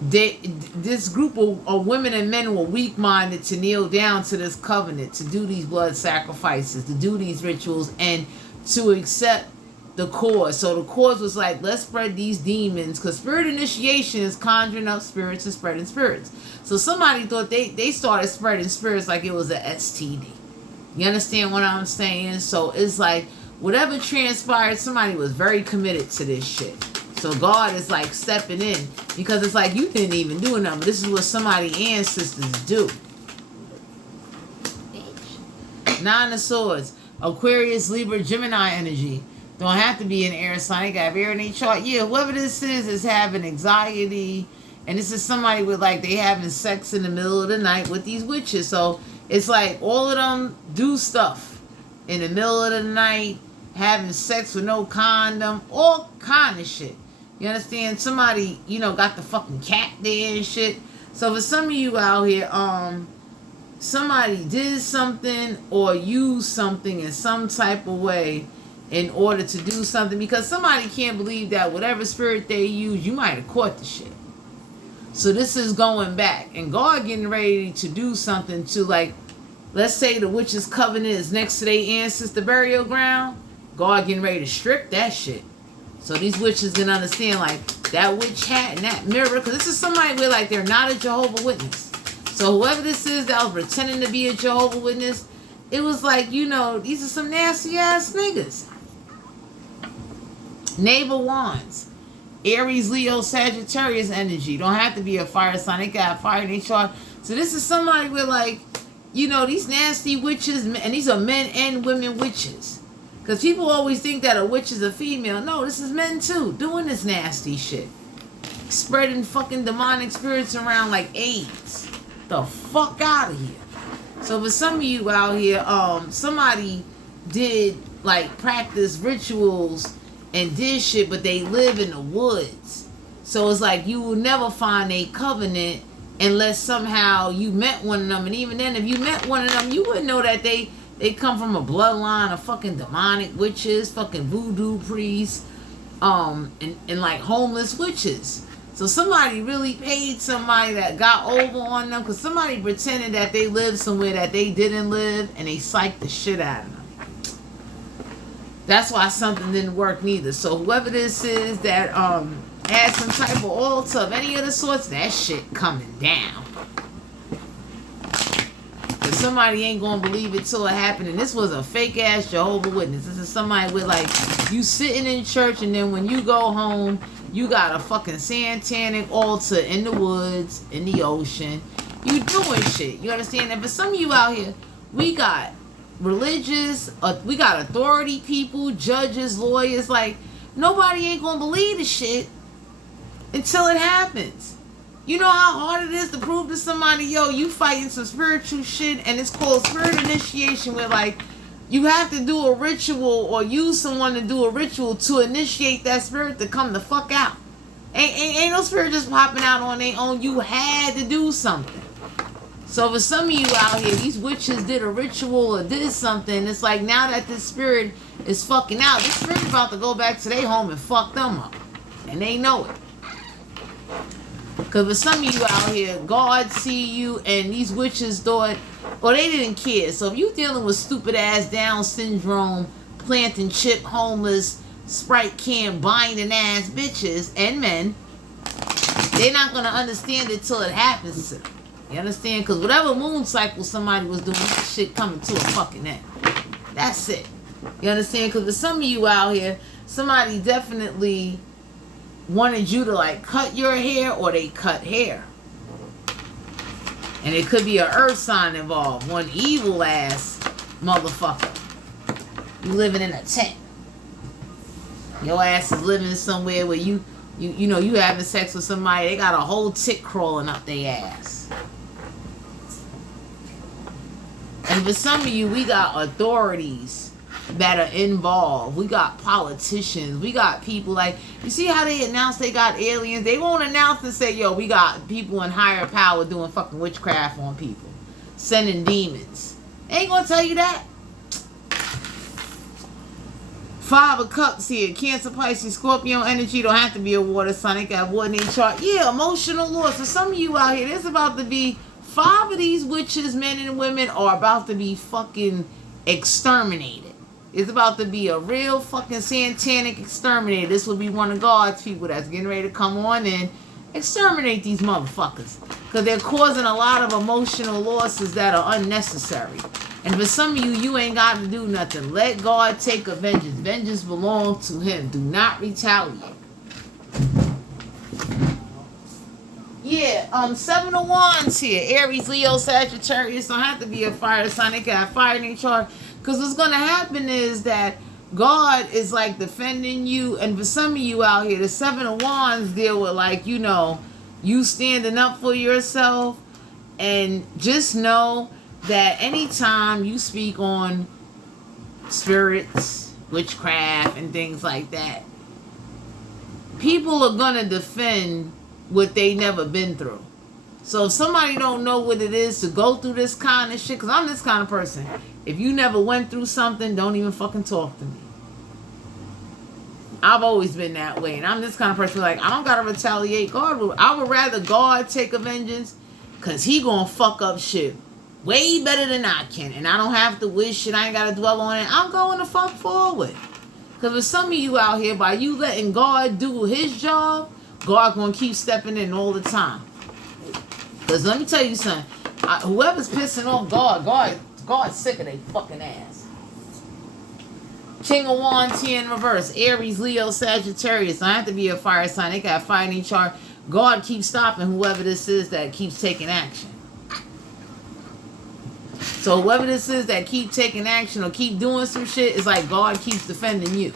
this group of women and men were weak-minded to kneel down to this covenant, to do these blood sacrifices, to do these rituals, and to accept the cause. So the cause was like, let's spread these demons, because spirit initiation is conjuring up spirits and spreading spirits. So somebody thought they started spreading spirits like it was an STD. You understand what I'm saying? So it's like, whatever transpired, somebody was very committed to this shit. So God is like stepping in, because it's like, you didn't even do nothing. This is what somebody's ancestors do. Nine of Swords. Aquarius, Libra, Gemini energy. Don't have to be an air sign. They got air in their chart. Yeah, whoever this is having anxiety. And this is somebody with, like, they having sex in the middle of the night with these witches. So it's like all of them do stuff in the middle of the night, having sex with no condom, all kind of shit. You understand? Somebody, got the fucking cat there and shit. So for some of you out here, somebody did something or used something in some type of way in order to do something, because somebody can't believe that whatever spirit they use, you might have caught the shit. So this is going back, and God getting ready to do something to, like, let's say the witch's covenant is next to their ancestor burial ground. God getting ready to strip that shit. So these witches can understand, like, that witch hat and that mirror, because this is somebody where, like, they're not a Jehovah's Witness. So whoever this is that was pretending to be a Jehovah's Witness, it was like, these are some nasty ass niggas. Knave of Wands. Aries, Leo, Sagittarius energy. Don't have to be a fire sign. They got fire in their chart. So this is somebody with, like, these nasty witches, and these are men and women witches. Because people always think that a witch is a female. No, this is men too, doing this nasty shit. Spreading fucking demonic spirits around like AIDS. The fuck out of here. So for some of you out here, somebody did, like, practice rituals and did shit, but they live in the woods. So it's like, you will never find a covenant unless somehow you met one of them. And even then, if you met one of them, you wouldn't know that they come from a bloodline of fucking demonic witches, fucking voodoo priests, and like homeless witches. So somebody really paid somebody that got over on them, because somebody pretended that they lived somewhere that they didn't live, and they psyched the shit out of them. That's why something didn't work neither. So whoever this is that had some type of altar of any of the sorts, that shit coming down. But somebody ain't gonna believe it till it happened. And this was a fake ass Jehovah's Witness. This is somebody with, like, you sitting in church, and then when you go home, you got a fucking satanic altar in the woods, in the ocean. You doing shit. You understand? And for some of you out here, we got religious, we got authority people, judges, lawyers. Like, nobody ain't gonna believe the shit until it happens. You know how hard it is to prove to somebody, yo, you fighting some spiritual shit, and it's called spirit initiation, where, like, you have to do a ritual or use someone to do a ritual to initiate that spirit to come the fuck out. Ain't no spirit just popping out on their own. You had to do something. So for some of you out here, these witches did a ritual or did something. It's like, now that this spirit is fucking out, this spirit about to go back to their home and fuck them up. And they know it. Because for some of you out here, God see you, and these witches thought, or they didn't care. So if you dealing with stupid ass Down syndrome, planting chip, homeless, Sprite can binding ass bitches and men, they're not going to understand it till it happens to them. You understand? Because whatever moon cycle somebody was doing, that shit coming to a fucking end. That's it. You understand? Because for some of you out here, somebody definitely wanted you to, like, cut your hair, or they cut hair. And it could be an earth sign involved. One evil ass motherfucker. You living in a tent. Your ass is living somewhere where you know, you having sex with somebody, they got a whole tick crawling up their ass. And for some of you, we got authorities that are involved. We got politicians. We got people, like, you see how they announce they got aliens? They won't announce and say, yo, we got people in higher power doing fucking witchcraft on people, sending demons. They ain't gonna tell you that. 5 of Cups here. Cancer, Pisces, Scorpio energy. Don't have to be a water sign. They got water in their chart. Yeah, emotional loss. For some of you out here, there's about to be 5 of these witches, men and women, are about to be fucking exterminated. It's about to be a real fucking satanic exterminator. This will be one of God's people that's getting ready to come on and exterminate these motherfuckers. Because they're causing a lot of emotional losses that are unnecessary. And for some of you, you ain't got to do nothing. Let God take a vengeance. Vengeance belongs to him. Do not retaliate. Yeah, 7 of Wands here. Aries, Leo, Sagittarius. Don't have to be a fire sign. They got fire in their chart. Because what's going to happen is that God is, like, defending you. And for some of you out here, the 7 of Wands deal with, like, you know, you standing up for yourself. And just know that anytime you speak on spirits, witchcraft, and things like that, people are going to defend what they never been through. So if somebody don't know what it is to go through this kind of shit, because I'm this kind of person. If you never went through something, don't even fucking talk to me. I've always been that way. And I'm this kind of person, like, I don't got to retaliate. I would rather God take a vengeance, because he going to fuck up shit way better than I can. And I don't have to wish it. I ain't got to dwell on it. I'm going to fuck forward. Because for some of you out here, by you letting God do his job, God going to keep stepping in all the time. Because let me tell you something. Whoever's pissing off God's sick of their fucking ass. King of Wands here in reverse. Aries, Leo, Sagittarius. Don't have to be a fire sign. They got fire in each chart. God keeps stopping whoever this is that keeps taking action. So whoever this is that keep taking action or keep doing some shit, it's like God keeps defending you.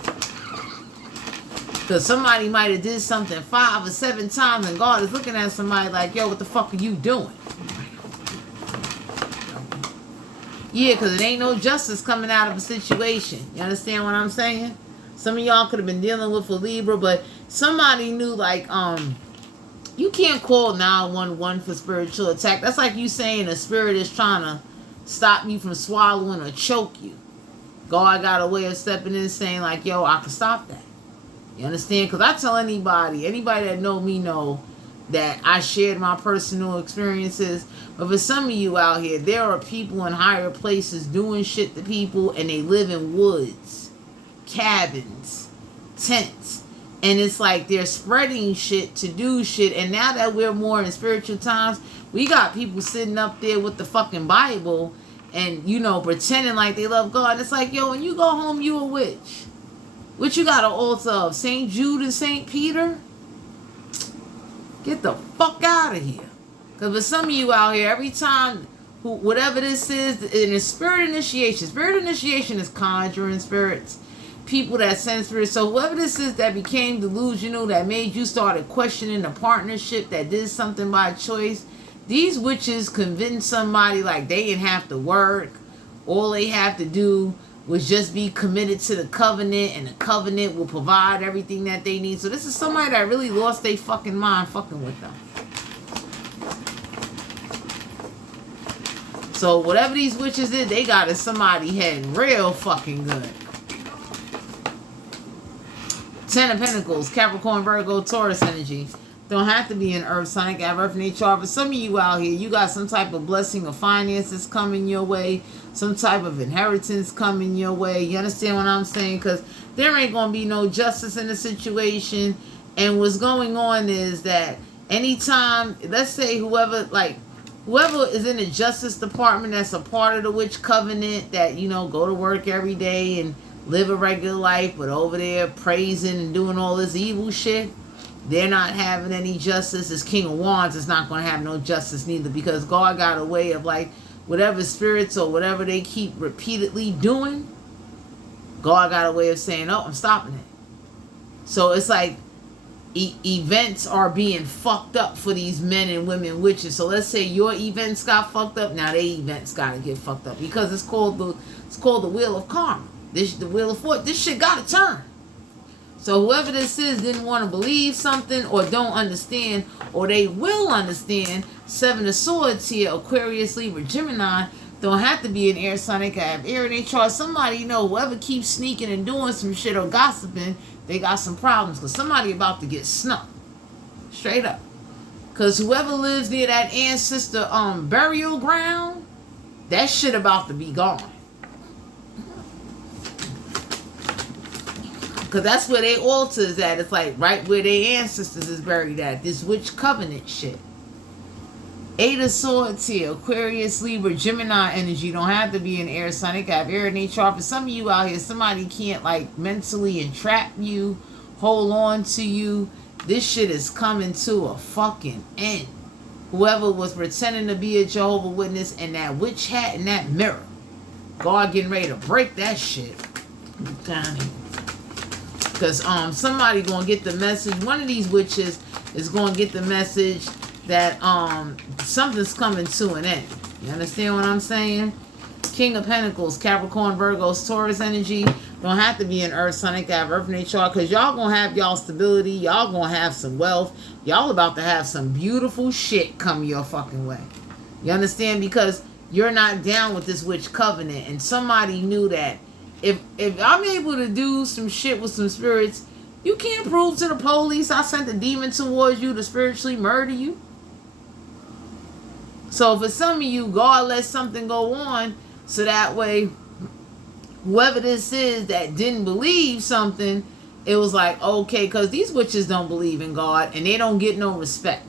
Because somebody might have did something 5 or 7 times, and God is looking at somebody like, yo, what the fuck are you doing? Yeah, because it ain't no justice coming out of a situation. You understand what I'm saying? Some of y'all could have been dealing with a Libra, but somebody knew, like, you can't call 911 for spiritual attack. That's like you saying a spirit is trying to stop you from swallowing or choke you. God got a way of stepping in and saying, like, yo, I can stop that. You understand? Because I tell anybody that know me know that I shared my personal experiences. But for some of you out here, there are people in higher places doing shit to people, and they live in woods, cabins, tents. And it's like they're spreading shit to do shit. And now that we're more in spiritual times, we got people sitting up there with the fucking Bible and, you know, pretending like they love God. It's like, yo, when you go home, you a witch. What you got an altar of? St. Jude and St. Peter? Get the fuck out of here. Because for some of you out here, every time, whatever this is, in a spirit initiation is conjuring spirits. People that send spirits. So whoever this is that became delusional, that made you started questioning the partnership, that did something by choice, these witches convinced somebody like they didn't have to work. All they have to do was just be committed to the covenant, and the covenant will provide everything that they need. So this is somebody that really lost their fucking mind fucking with them. So whatever these witches did, they got in somebody's head real fucking good. 10 of Pentacles, Capricorn, Virgo, Taurus energy. Don't have to be an earth sign. Have earth nature. For some of you out here, you got some type of blessing of finances coming your way. Some type of inheritance coming your way. You understand what I'm saying? Because there ain't going to be no justice in the situation. And what's going on is that anytime, let's say whoever is in the Justice Department that's a part of the witch covenant, that, you know, go to work every day and live a regular life, but over there praising and doing all this evil shit, they're not having any justice. This King of Wands is not going to have no justice neither, because God got a way of, like, whatever spirits or whatever they keep repeatedly doing, God got a way of saying, oh, I'm stopping it. So it's like events are being fucked up for these men and women witches. So let's say your events got fucked up, now their events got to get fucked up, because it's called the wheel of karma. The wheel of fortune. This shit got to turn. So whoever this is didn't want to believe something, or don't understand, or they will understand. 7 of Swords here, Aquarius, Libra, Gemini. Don't have to be an air sign. They can have air in their chart. Somebody, you know, whoever keeps sneaking and doing some shit or gossiping, they got some problems, because somebody about to get snuffed. Straight up. Because whoever lives near that ancestor burial ground, that shit about to be gone. Because that's where their altar is at. It's like right where their ancestors is buried at. This witch covenant shit. 8 of Swords here. Aquarius, Libra, Gemini energy. Don't have to be an air sign. They have air in their chart. For some of you out here, somebody can't, like, mentally entrap you, hold on to you. This shit is coming to a fucking end. Whoever was pretending to be a Jehovah's Witness and that witch hat and that mirror, God getting ready to break that shit. Down here. Because somebody gonna get the message. One of these witches is gonna get the message that something's coming to an end. You understand what I'm saying? King of Pentacles, Capricorn, Virgos, Taurus energy. Don't have to be an earth sign. They can have earth in their chart, because y'all gonna have y'all stability. Y'all gonna have some wealth. Y'all about to have some beautiful shit come your fucking way. You understand? Because you're not down with this witch covenant, and somebody knew that. If I'm able to do some shit with some spirits, you can't prove to the police I sent a demon towards you to spiritually murder you. So for some of you, God let something go on so that way, whoever this is that didn't believe something, it was like, okay, because these witches don't believe in God and they don't get no respect.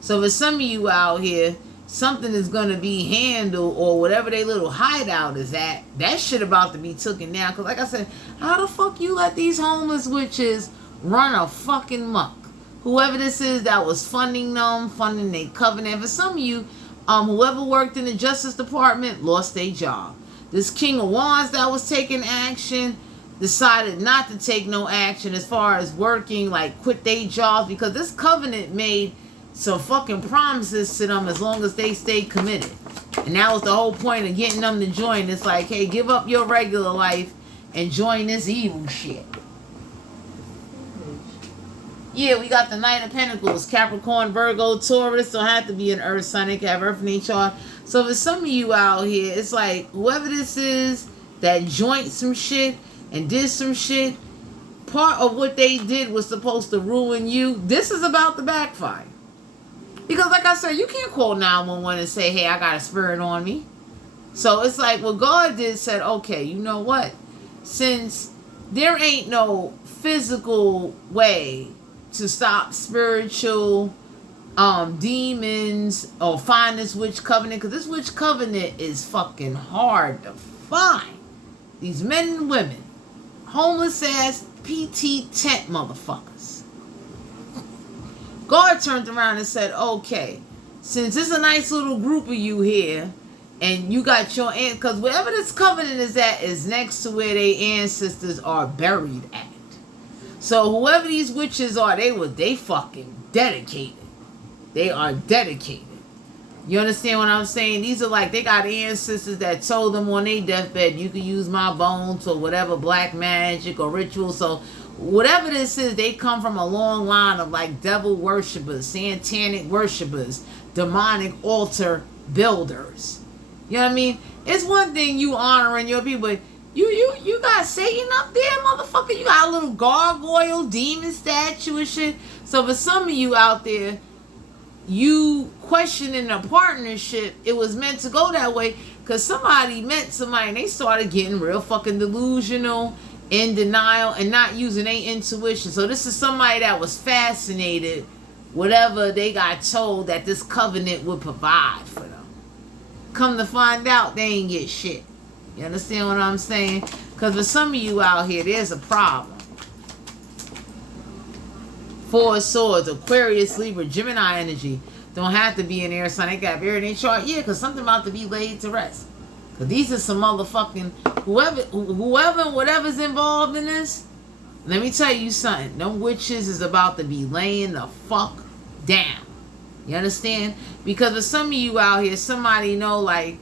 So for some of you out here, something is going to be handled, or whatever their little hideout is at, that shit about to be taken down. Because like I said, how the fuck you let these homeless witches run a fucking muck? Whoever this is that was funding them, funding their covenant. For some of you, whoever worked in the Justice Department lost their job. This King of Wands that was taking action decided not to take no action as far as working, like quit their jobs, because this covenant made some fucking promises to them as long as they stay committed. And that was the whole point of getting them to join. It's like, hey, give up your regular life and join this evil shit. Yeah, we got the Knight of Pentacles, Capricorn, Virgo, Taurus. Don't have to be an earth sign. They can have earth in their chart. So for some of you out here, it's like whoever this is that joined some shit and did some shit, part of what they did was supposed to ruin you. This is about to backfire. Because like I said, you can't call 911 and say, hey, I got a spirit on me. So it's like what God did said, okay, you know what? Since there ain't no physical way to stop spiritual demons or find this witch covenant, because this witch covenant is fucking hard to find. These men and women, homeless ass PT tent motherfuckers. God turned around and said, okay, since there's a nice little group of you here, and you got your aunt, because wherever this covenant is at is next to where their ancestors are buried at. So whoever these witches are, they fucking dedicated. They are dedicated. You understand what I'm saying? These are like, they got ancestors that told them on their deathbed, you can use my bones or whatever black magic or ritual. So whatever this is, they come from a long line of like devil worshippers, satanic worshippers, demonic altar builders. You know what I mean? It's one thing you honoring your people, but you got Satan up there, motherfucker. You got a little gargoyle demon statue and shit. So for some of you out there, you questioning a partnership, it was meant to go that way because somebody met somebody and they started getting real fucking delusional, in denial, and not using their intuition. So this is somebody that was fascinated, whatever they got told that this covenant would provide for them. Come to find out, they ain't get shit. You understand what I'm saying? Because for some of you out here, there's a problem. Four of Swords, Aquarius, Libra, Gemini energy. Don't have to be an air sign. They got air in their chart. Yeah, because something about to be laid to rest. Because these are some motherfucking... Whoever and whatever's involved in this, let me tell you something. Them witches is about to be laying the fuck down. You understand? Because for some of you out here, somebody know, like,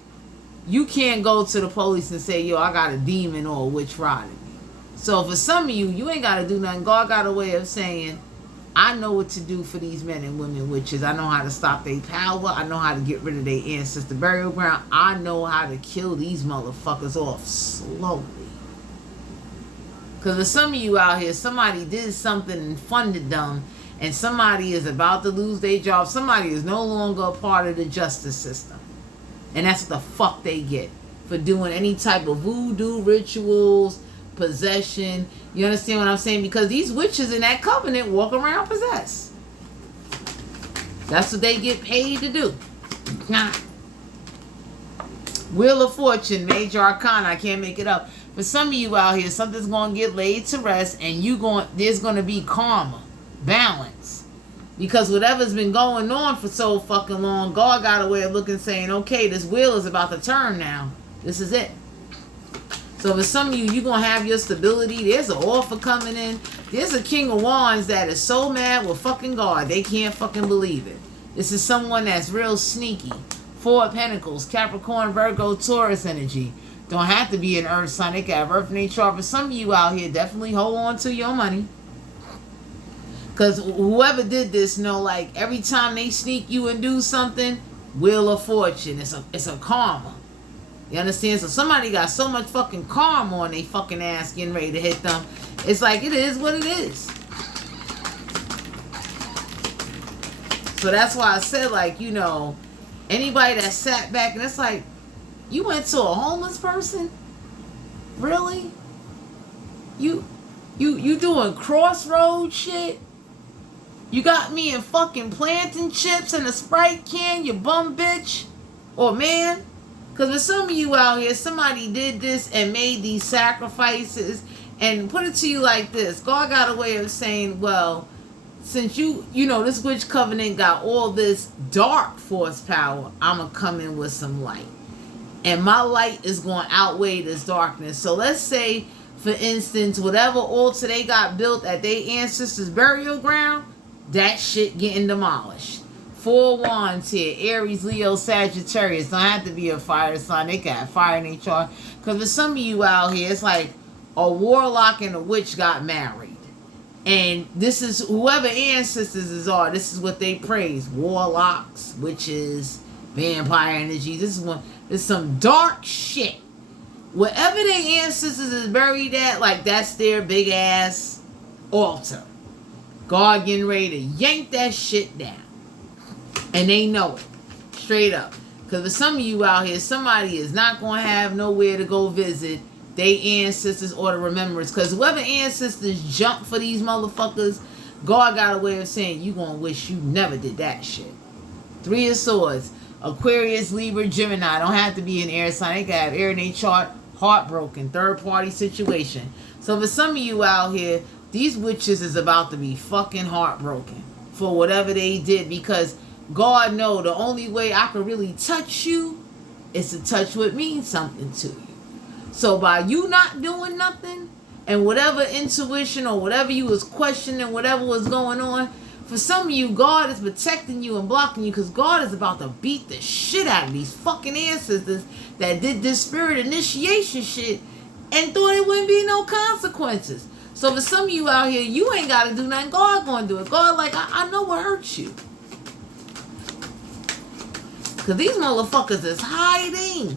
you can't go to the police and say, yo, I got a demon or a witch riding me. So for some of you, you ain't got to do nothing. God got a way of saying, I know what to do for these men and women witches. I know how to stop their power. I know how to get rid of their ancestor burial ground. I know how to kill these motherfuckers off slowly. Because for some of you out here, somebody did something and funded them, and somebody is about to lose their job. Somebody is no longer a part of the justice system. And that's what the fuck they get for doing any type of voodoo rituals, possession. You understand what I'm saying? Because these witches in that covenant walk around possessed. That's what they get paid to do. Wheel of Fortune, Major Arcana. I can't make it up. For some of you out here, something's going to get laid to rest, and there's going to be karma, balance. Because whatever's been going on for so fucking long, God got a way of looking, saying, okay, this wheel is about to turn now. This is it. So for some of you, you're going to have your stability. There's an offer coming in. There's a King of Wands that is so mad with fucking God, they can't fucking believe it. This is someone that's real sneaky. Four of Pentacles, Capricorn, Virgo, Taurus energy. Don't have to be an earth sign. They can have earth in their chart. For some of you out here, definitely hold on to your money. Because whoever did this know, like, every time they sneak you and do something, Wheel of Fortune. It's a karma. You understand? So somebody got so much fucking karma on they fucking ass getting ready to hit them. It's like, it is what it is. So that's why I said, like, you know, anybody that sat back and it's like, you went to a homeless person? Really? You doing crossroad shit? You got me in fucking plantain chips and a Sprite can, you bum bitch? Or man? Because for some of you out here, somebody did this and made these sacrifices. And put it to you like this. God got a way of saying, well, since you know, this witch covenant got all this dark force power, I'm going to come in with some light. And my light is going to outweigh this darkness. So let's say, for instance, whatever altar they got built at their ancestors' burial ground, that shit getting demolished. Four Wands here. Aries, Leo, Sagittarius. Don't have to be a fire sign. They got fire in their chart. Because for some of you out here, it's like a warlock and a witch got married. And this is whoever ancestors are. This is what they praise. Warlocks, witches, vampire energies. This is some dark shit. Wherever their ancestors is buried at, like that's their big ass altar. God getting ready to yank that shit down. And they know it. Straight up. Because for some of you out here, somebody is not going to have nowhere to go visit their ancestors or the remembrance. Because whoever ancestors jump for these motherfuckers, God got a way of saying, you going to wish you never did that shit. 3 of Swords. Aquarius, Libra, Gemini. Don't have to be an air sign. They can have air in their chart. Heartbroken. Third party situation. So for some of you out here, these witches is about to be fucking heartbroken for whatever they did. Because God know the only way I can really touch you is to touch what means something to you. So by you not doing nothing, and whatever intuition or whatever you was questioning, whatever was going on, for some of you, God is protecting you and blocking you, because God is about to beat the shit out of these fucking ancestors that did this spirit initiation shit and thought it wouldn't be no consequences. So for some of you out here, you ain't got to do nothing. God gonna do it. God like, I know what hurts you. Because these motherfuckers is hiding.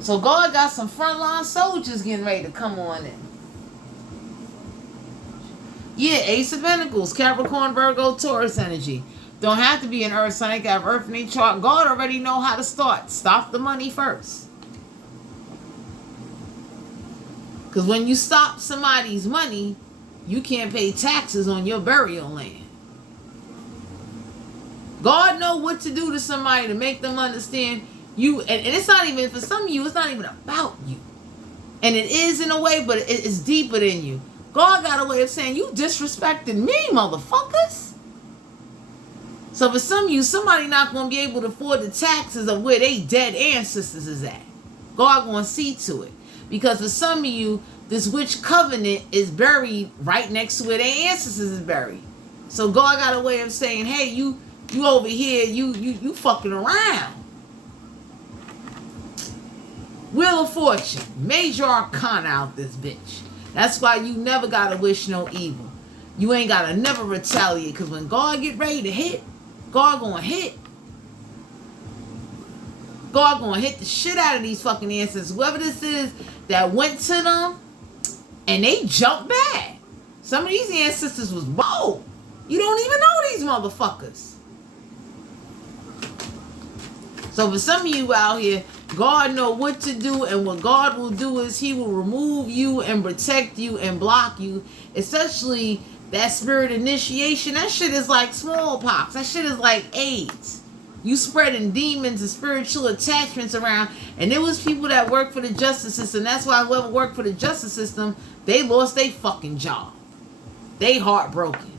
So God got some frontline soldiers getting ready to come on in. Yeah, Ace of Pentacles, Capricorn, Virgo, Taurus energy. Don't have to be an earth sign. They can have earth in their chart. God already know how to start. Stop the money first. Because when you stop somebody's money, you can't pay taxes on your burial land. God know what to do to somebody to make them understand you. And it's not even, for some of you, it's not even about you. And it is in a way, but it's deeper than you. God got a way of saying, you disrespected me, motherfuckers. So for some of you, somebody not going to be able to afford the taxes of where they dead ancestors is at. God going to see to it. Because for some of you, this witch covenant is buried right next to where their ancestors is buried. So God got a way of saying, hey, you over here, you fucking around. Wheel of Fortune, major arcana out this bitch. That's why you never gotta wish no evil. You ain't gotta never retaliate, because when God get ready to hit, God gonna hit. God gonna hit the shit out of these fucking ancestors. Whoever this is that went to them and they jumped back. Some of these ancestors was bold. You don't even know these motherfuckers. So for some of you out here, God know what to do, and what God will do is he will remove you and protect you and block you. Especially that spirit initiation. That shit is like smallpox. That shit is like AIDS. You spreading demons and spiritual attachments around. And there was people that work for the justice system. That's why whoever worked for the justice system, they lost their fucking job. They heartbroken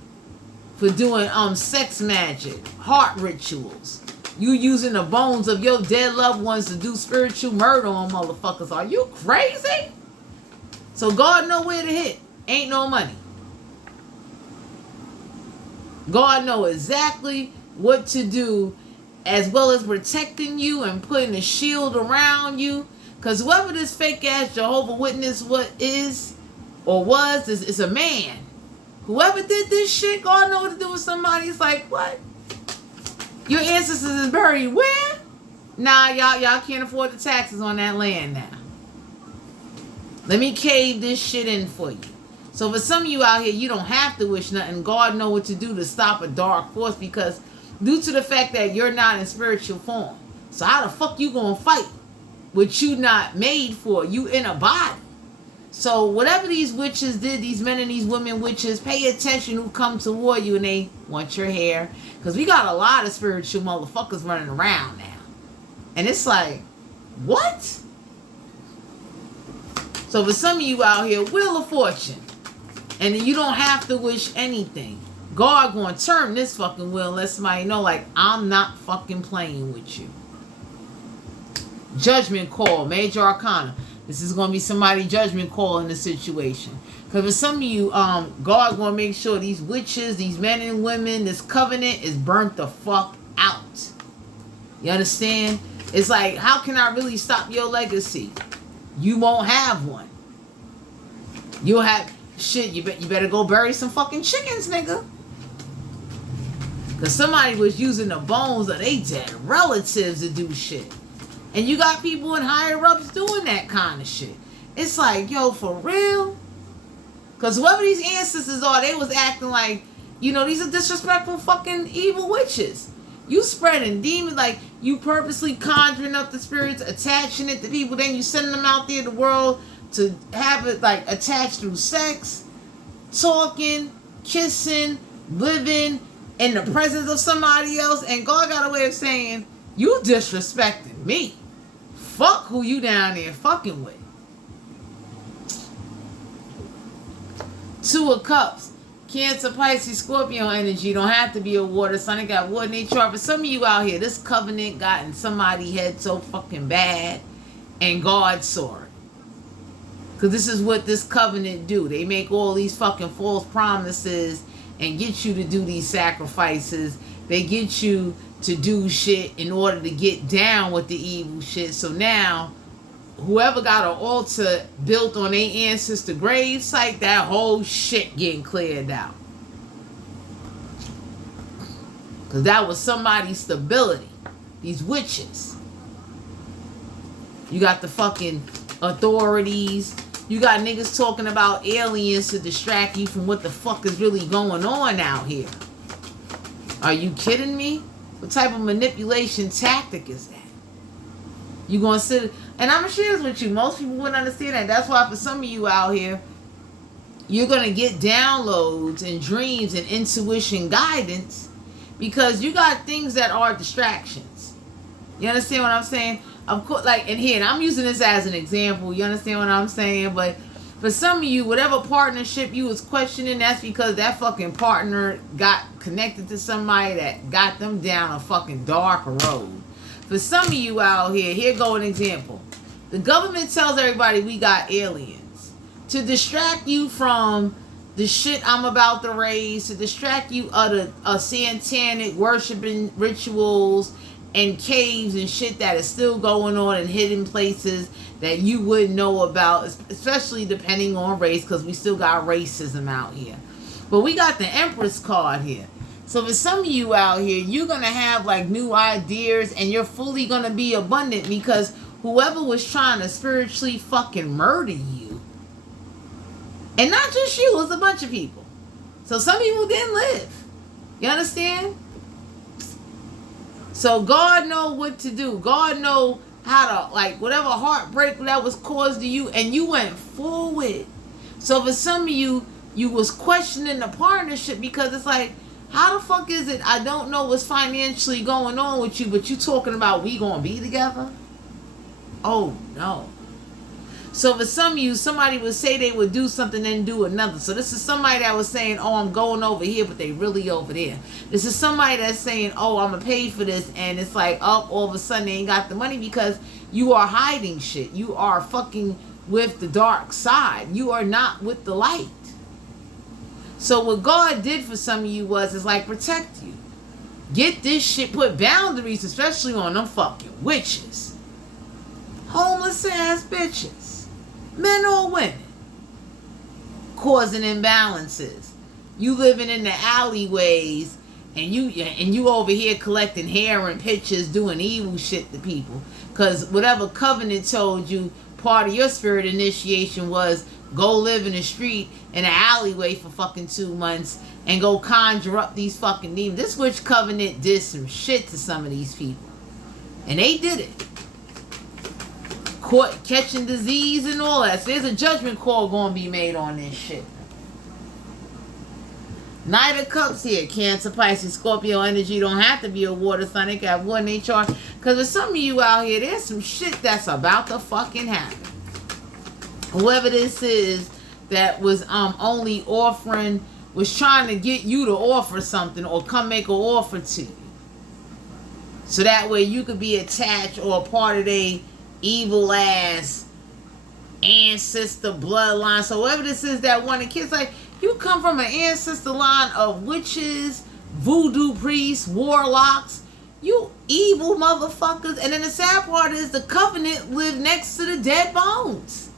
for doing sex magic, heart rituals. You using the bones of your dead loved ones to do spiritual murder on motherfuckers. Are you crazy? So God know where to hit. Ain't no money. God know exactly what to do, as well as protecting you and putting a shield around you. Because whoever this fake ass Jehovah Witness is is a man. Whoever did this shit, God know what to do with somebody. It's like, what? Your ancestors is buried where? Nah, y'all can't afford the taxes on that land now. Let me cave this shit in for you. So for some of you out here, you don't have to wish nothing. God know what to do to stop a dark force, because due to the fact that you're not in spiritual form. So how the fuck you gonna fight what you not made for? You in a body. So whatever these witches did, these men and these women witches, pay attention who come toward you and they want your hair. Because we got a lot of spiritual motherfuckers running around now. And it's like, what? So for some of you out here, Wheel of Fortune. And you don't have to wish anything. God gonna turn this fucking wheel and let somebody know, like, I'm not fucking playing with you. Judgment call, major arcana. This is going to be somebody judgment call in the situation. Because for some of you, God's going to make sure these witches, these men and women, this covenant is burnt the fuck out. You understand? It's like, how can I really stop your legacy? You won't have one. You'll have, shit, you better go bury some fucking chickens, nigga. Because somebody was using the bones of they dead relatives to do shit. And you got people in higher ups doing that kind of shit. It's like, yo, for real? Because whoever these ancestors are, they was acting like You know, these are disrespectful fucking evil witches. You spreading demons, like you purposely conjuring up the spirits, attaching it to people, then you sending them out there in the world to have it like attached through sex, talking, kissing, living in the presence of somebody else. And God got a way of saying, you disrespecting me. Fuck who you down there fucking with. Two of Cups. Cancer, Pisces, Scorpio energy. Don't have to be a water sign. It got water in their chart. For some of you out here, this covenant got in somebody's head so fucking bad, and God saw it. Because this is what this covenant do. They make all these fucking false promises and get you to do these sacrifices. They get you to do shit in order to get down with the evil shit. So now, whoever got an altar built on their ancestor grave site, that whole shit getting cleared out. Because that was somebody's stability. These witches. You got the fucking authorities. You got niggas talking about aliens to distract you from what the fuck is really going on out here. Are you kidding me? What type of manipulation tactic is that? You gonna sit, and I'm gonna share this with you. Most people wouldn't understand that. That's why for some of you out here, you're gonna get downloads and dreams and intuition guidance because you got things that are distractions. You understand what I'm saying? Of course, like, and here, and I'm using this as an example. You understand what I'm saying? But for some of you, whatever partnership you was questioning, that's because that fucking partner got connected to somebody that got them down a fucking dark road. For some of you out here go an example. The government tells everybody we got aliens. To distract you from the shit I'm about to raise, to distract you of the satanic worshiping rituals and caves and shit that is still going on in hidden places that you wouldn't know about, especially depending on race, because we still got racism out here. But we got the Empress card here. So for some of you out here, you're going to have like new ideas and you're fully going to be abundant because whoever was trying to spiritually fucking murder you, and not just you, it was a bunch of people. So some people didn't live. You understand? So God know what to do. God know how to, like, whatever heartbreak that was caused to you, and you went forward. So for some of you, you was questioning the partnership because it's like, how the fuck is it I don't know what's financially going on with you, but you talking about we gonna be together? Oh no. So for some of you, somebody would say they would do something then do another. So this is somebody that was saying, oh, I'm going over here, but they really over there. This is somebody that's saying, oh, I'm gonna pay for this, and it's like, oh, all of a sudden they ain't got the money because you are hiding shit. You are fucking with the dark side. You are not with the light. So what God did for some of you is like protect you. Get this shit, put boundaries, especially on them fucking witches. Homeless ass bitches. Men or women. Causing imbalances. You living in the alleyways and you over here collecting hair and pictures doing evil shit to people. Because whatever covenant told you, part of your spirit initiation was go live in the street in an alleyway for fucking 2 months and go conjure up these fucking demons. This witch covenant did some shit to some of these people. And they did it. Caught catching disease and all that. So there's a judgment call going to be made on this shit. Knight of Cups here. Cancer, Pisces, Scorpio energy. Don't have to be a water sign. They got water in their chart. Because for some of you out here, there's some shit that's about to fucking happen. Whoever this is that was only offering, was trying to get you to offer something or come make an offer to you. So that way you could be attached or a part of their evil ass ancestor bloodline. So whoever this is that wanted kids, like, you come from an ancestor line of witches, voodoo priests, warlocks, you evil motherfuckers. And then the sad part is the covenant lived next to the dead bones.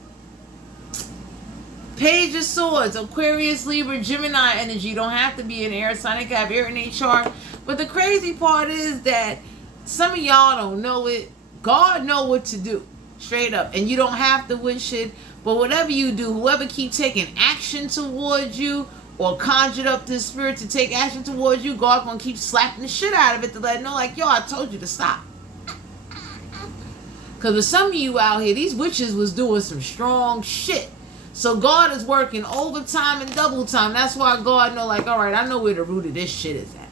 Page of Swords, Aquarius, Libra, Gemini energy. Don't have to be an air sign. They can have air in their chart. But the crazy part is that some of y'all don't know it. God know what to do. Straight up. And you don't have to wish it. But whatever you do, whoever keep taking action towards you or conjured up this spirit to take action towards you, God gonna keep slapping the shit out of it to let it know, like, yo, I told you to stop. Because with some of you out here, these witches was doing some strong shit. So God is working overtime and double time. That's why God know, like, all right, I know where the root of this shit is at.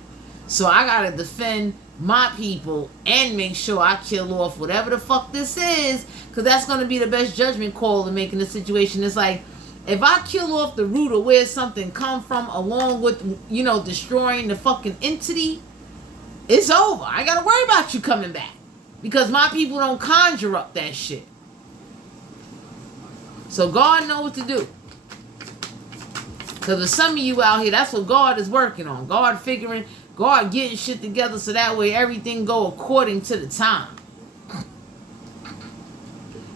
So I got to defend my people and make sure I kill off whatever the fuck this is. Because that's going to be the best judgment call to make in the situation. It's like, if I kill off the root of where something come from along with, you know, destroying the fucking entity, it's over. I got to worry about you coming back. Because my people don't conjure up that shit. So God knows what to do. Because with some of you out here, that's what God is working on. God getting shit together so that way everything go according to the time.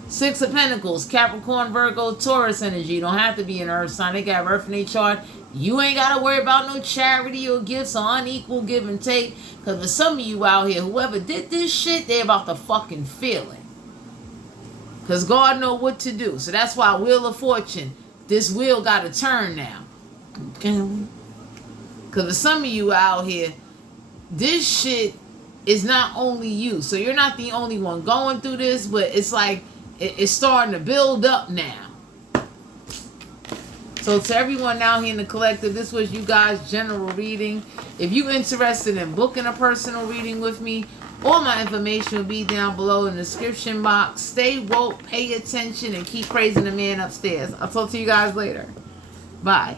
Six of Pentacles, Capricorn, Virgo, Taurus energy. You don't have to be an earth sign. They got earth in their chart. You ain't got to worry about no charity or gifts or unequal give and take. Because for some of you out here, whoever did this shit, they about to fucking feel it. Because God know what to do. So that's why Wheel of Fortune, this wheel got to turn now. Because for some of you out here, this shit is not only you. So you're not the only one going through this, but it's like it's starting to build up now. So to everyone out here in the collective, this was you guys' general reading. If you're interested in booking a personal reading with me, all my information will be down below in the description box. Stay woke, pay attention, and keep praising the man upstairs. I'll talk to you guys later. Bye.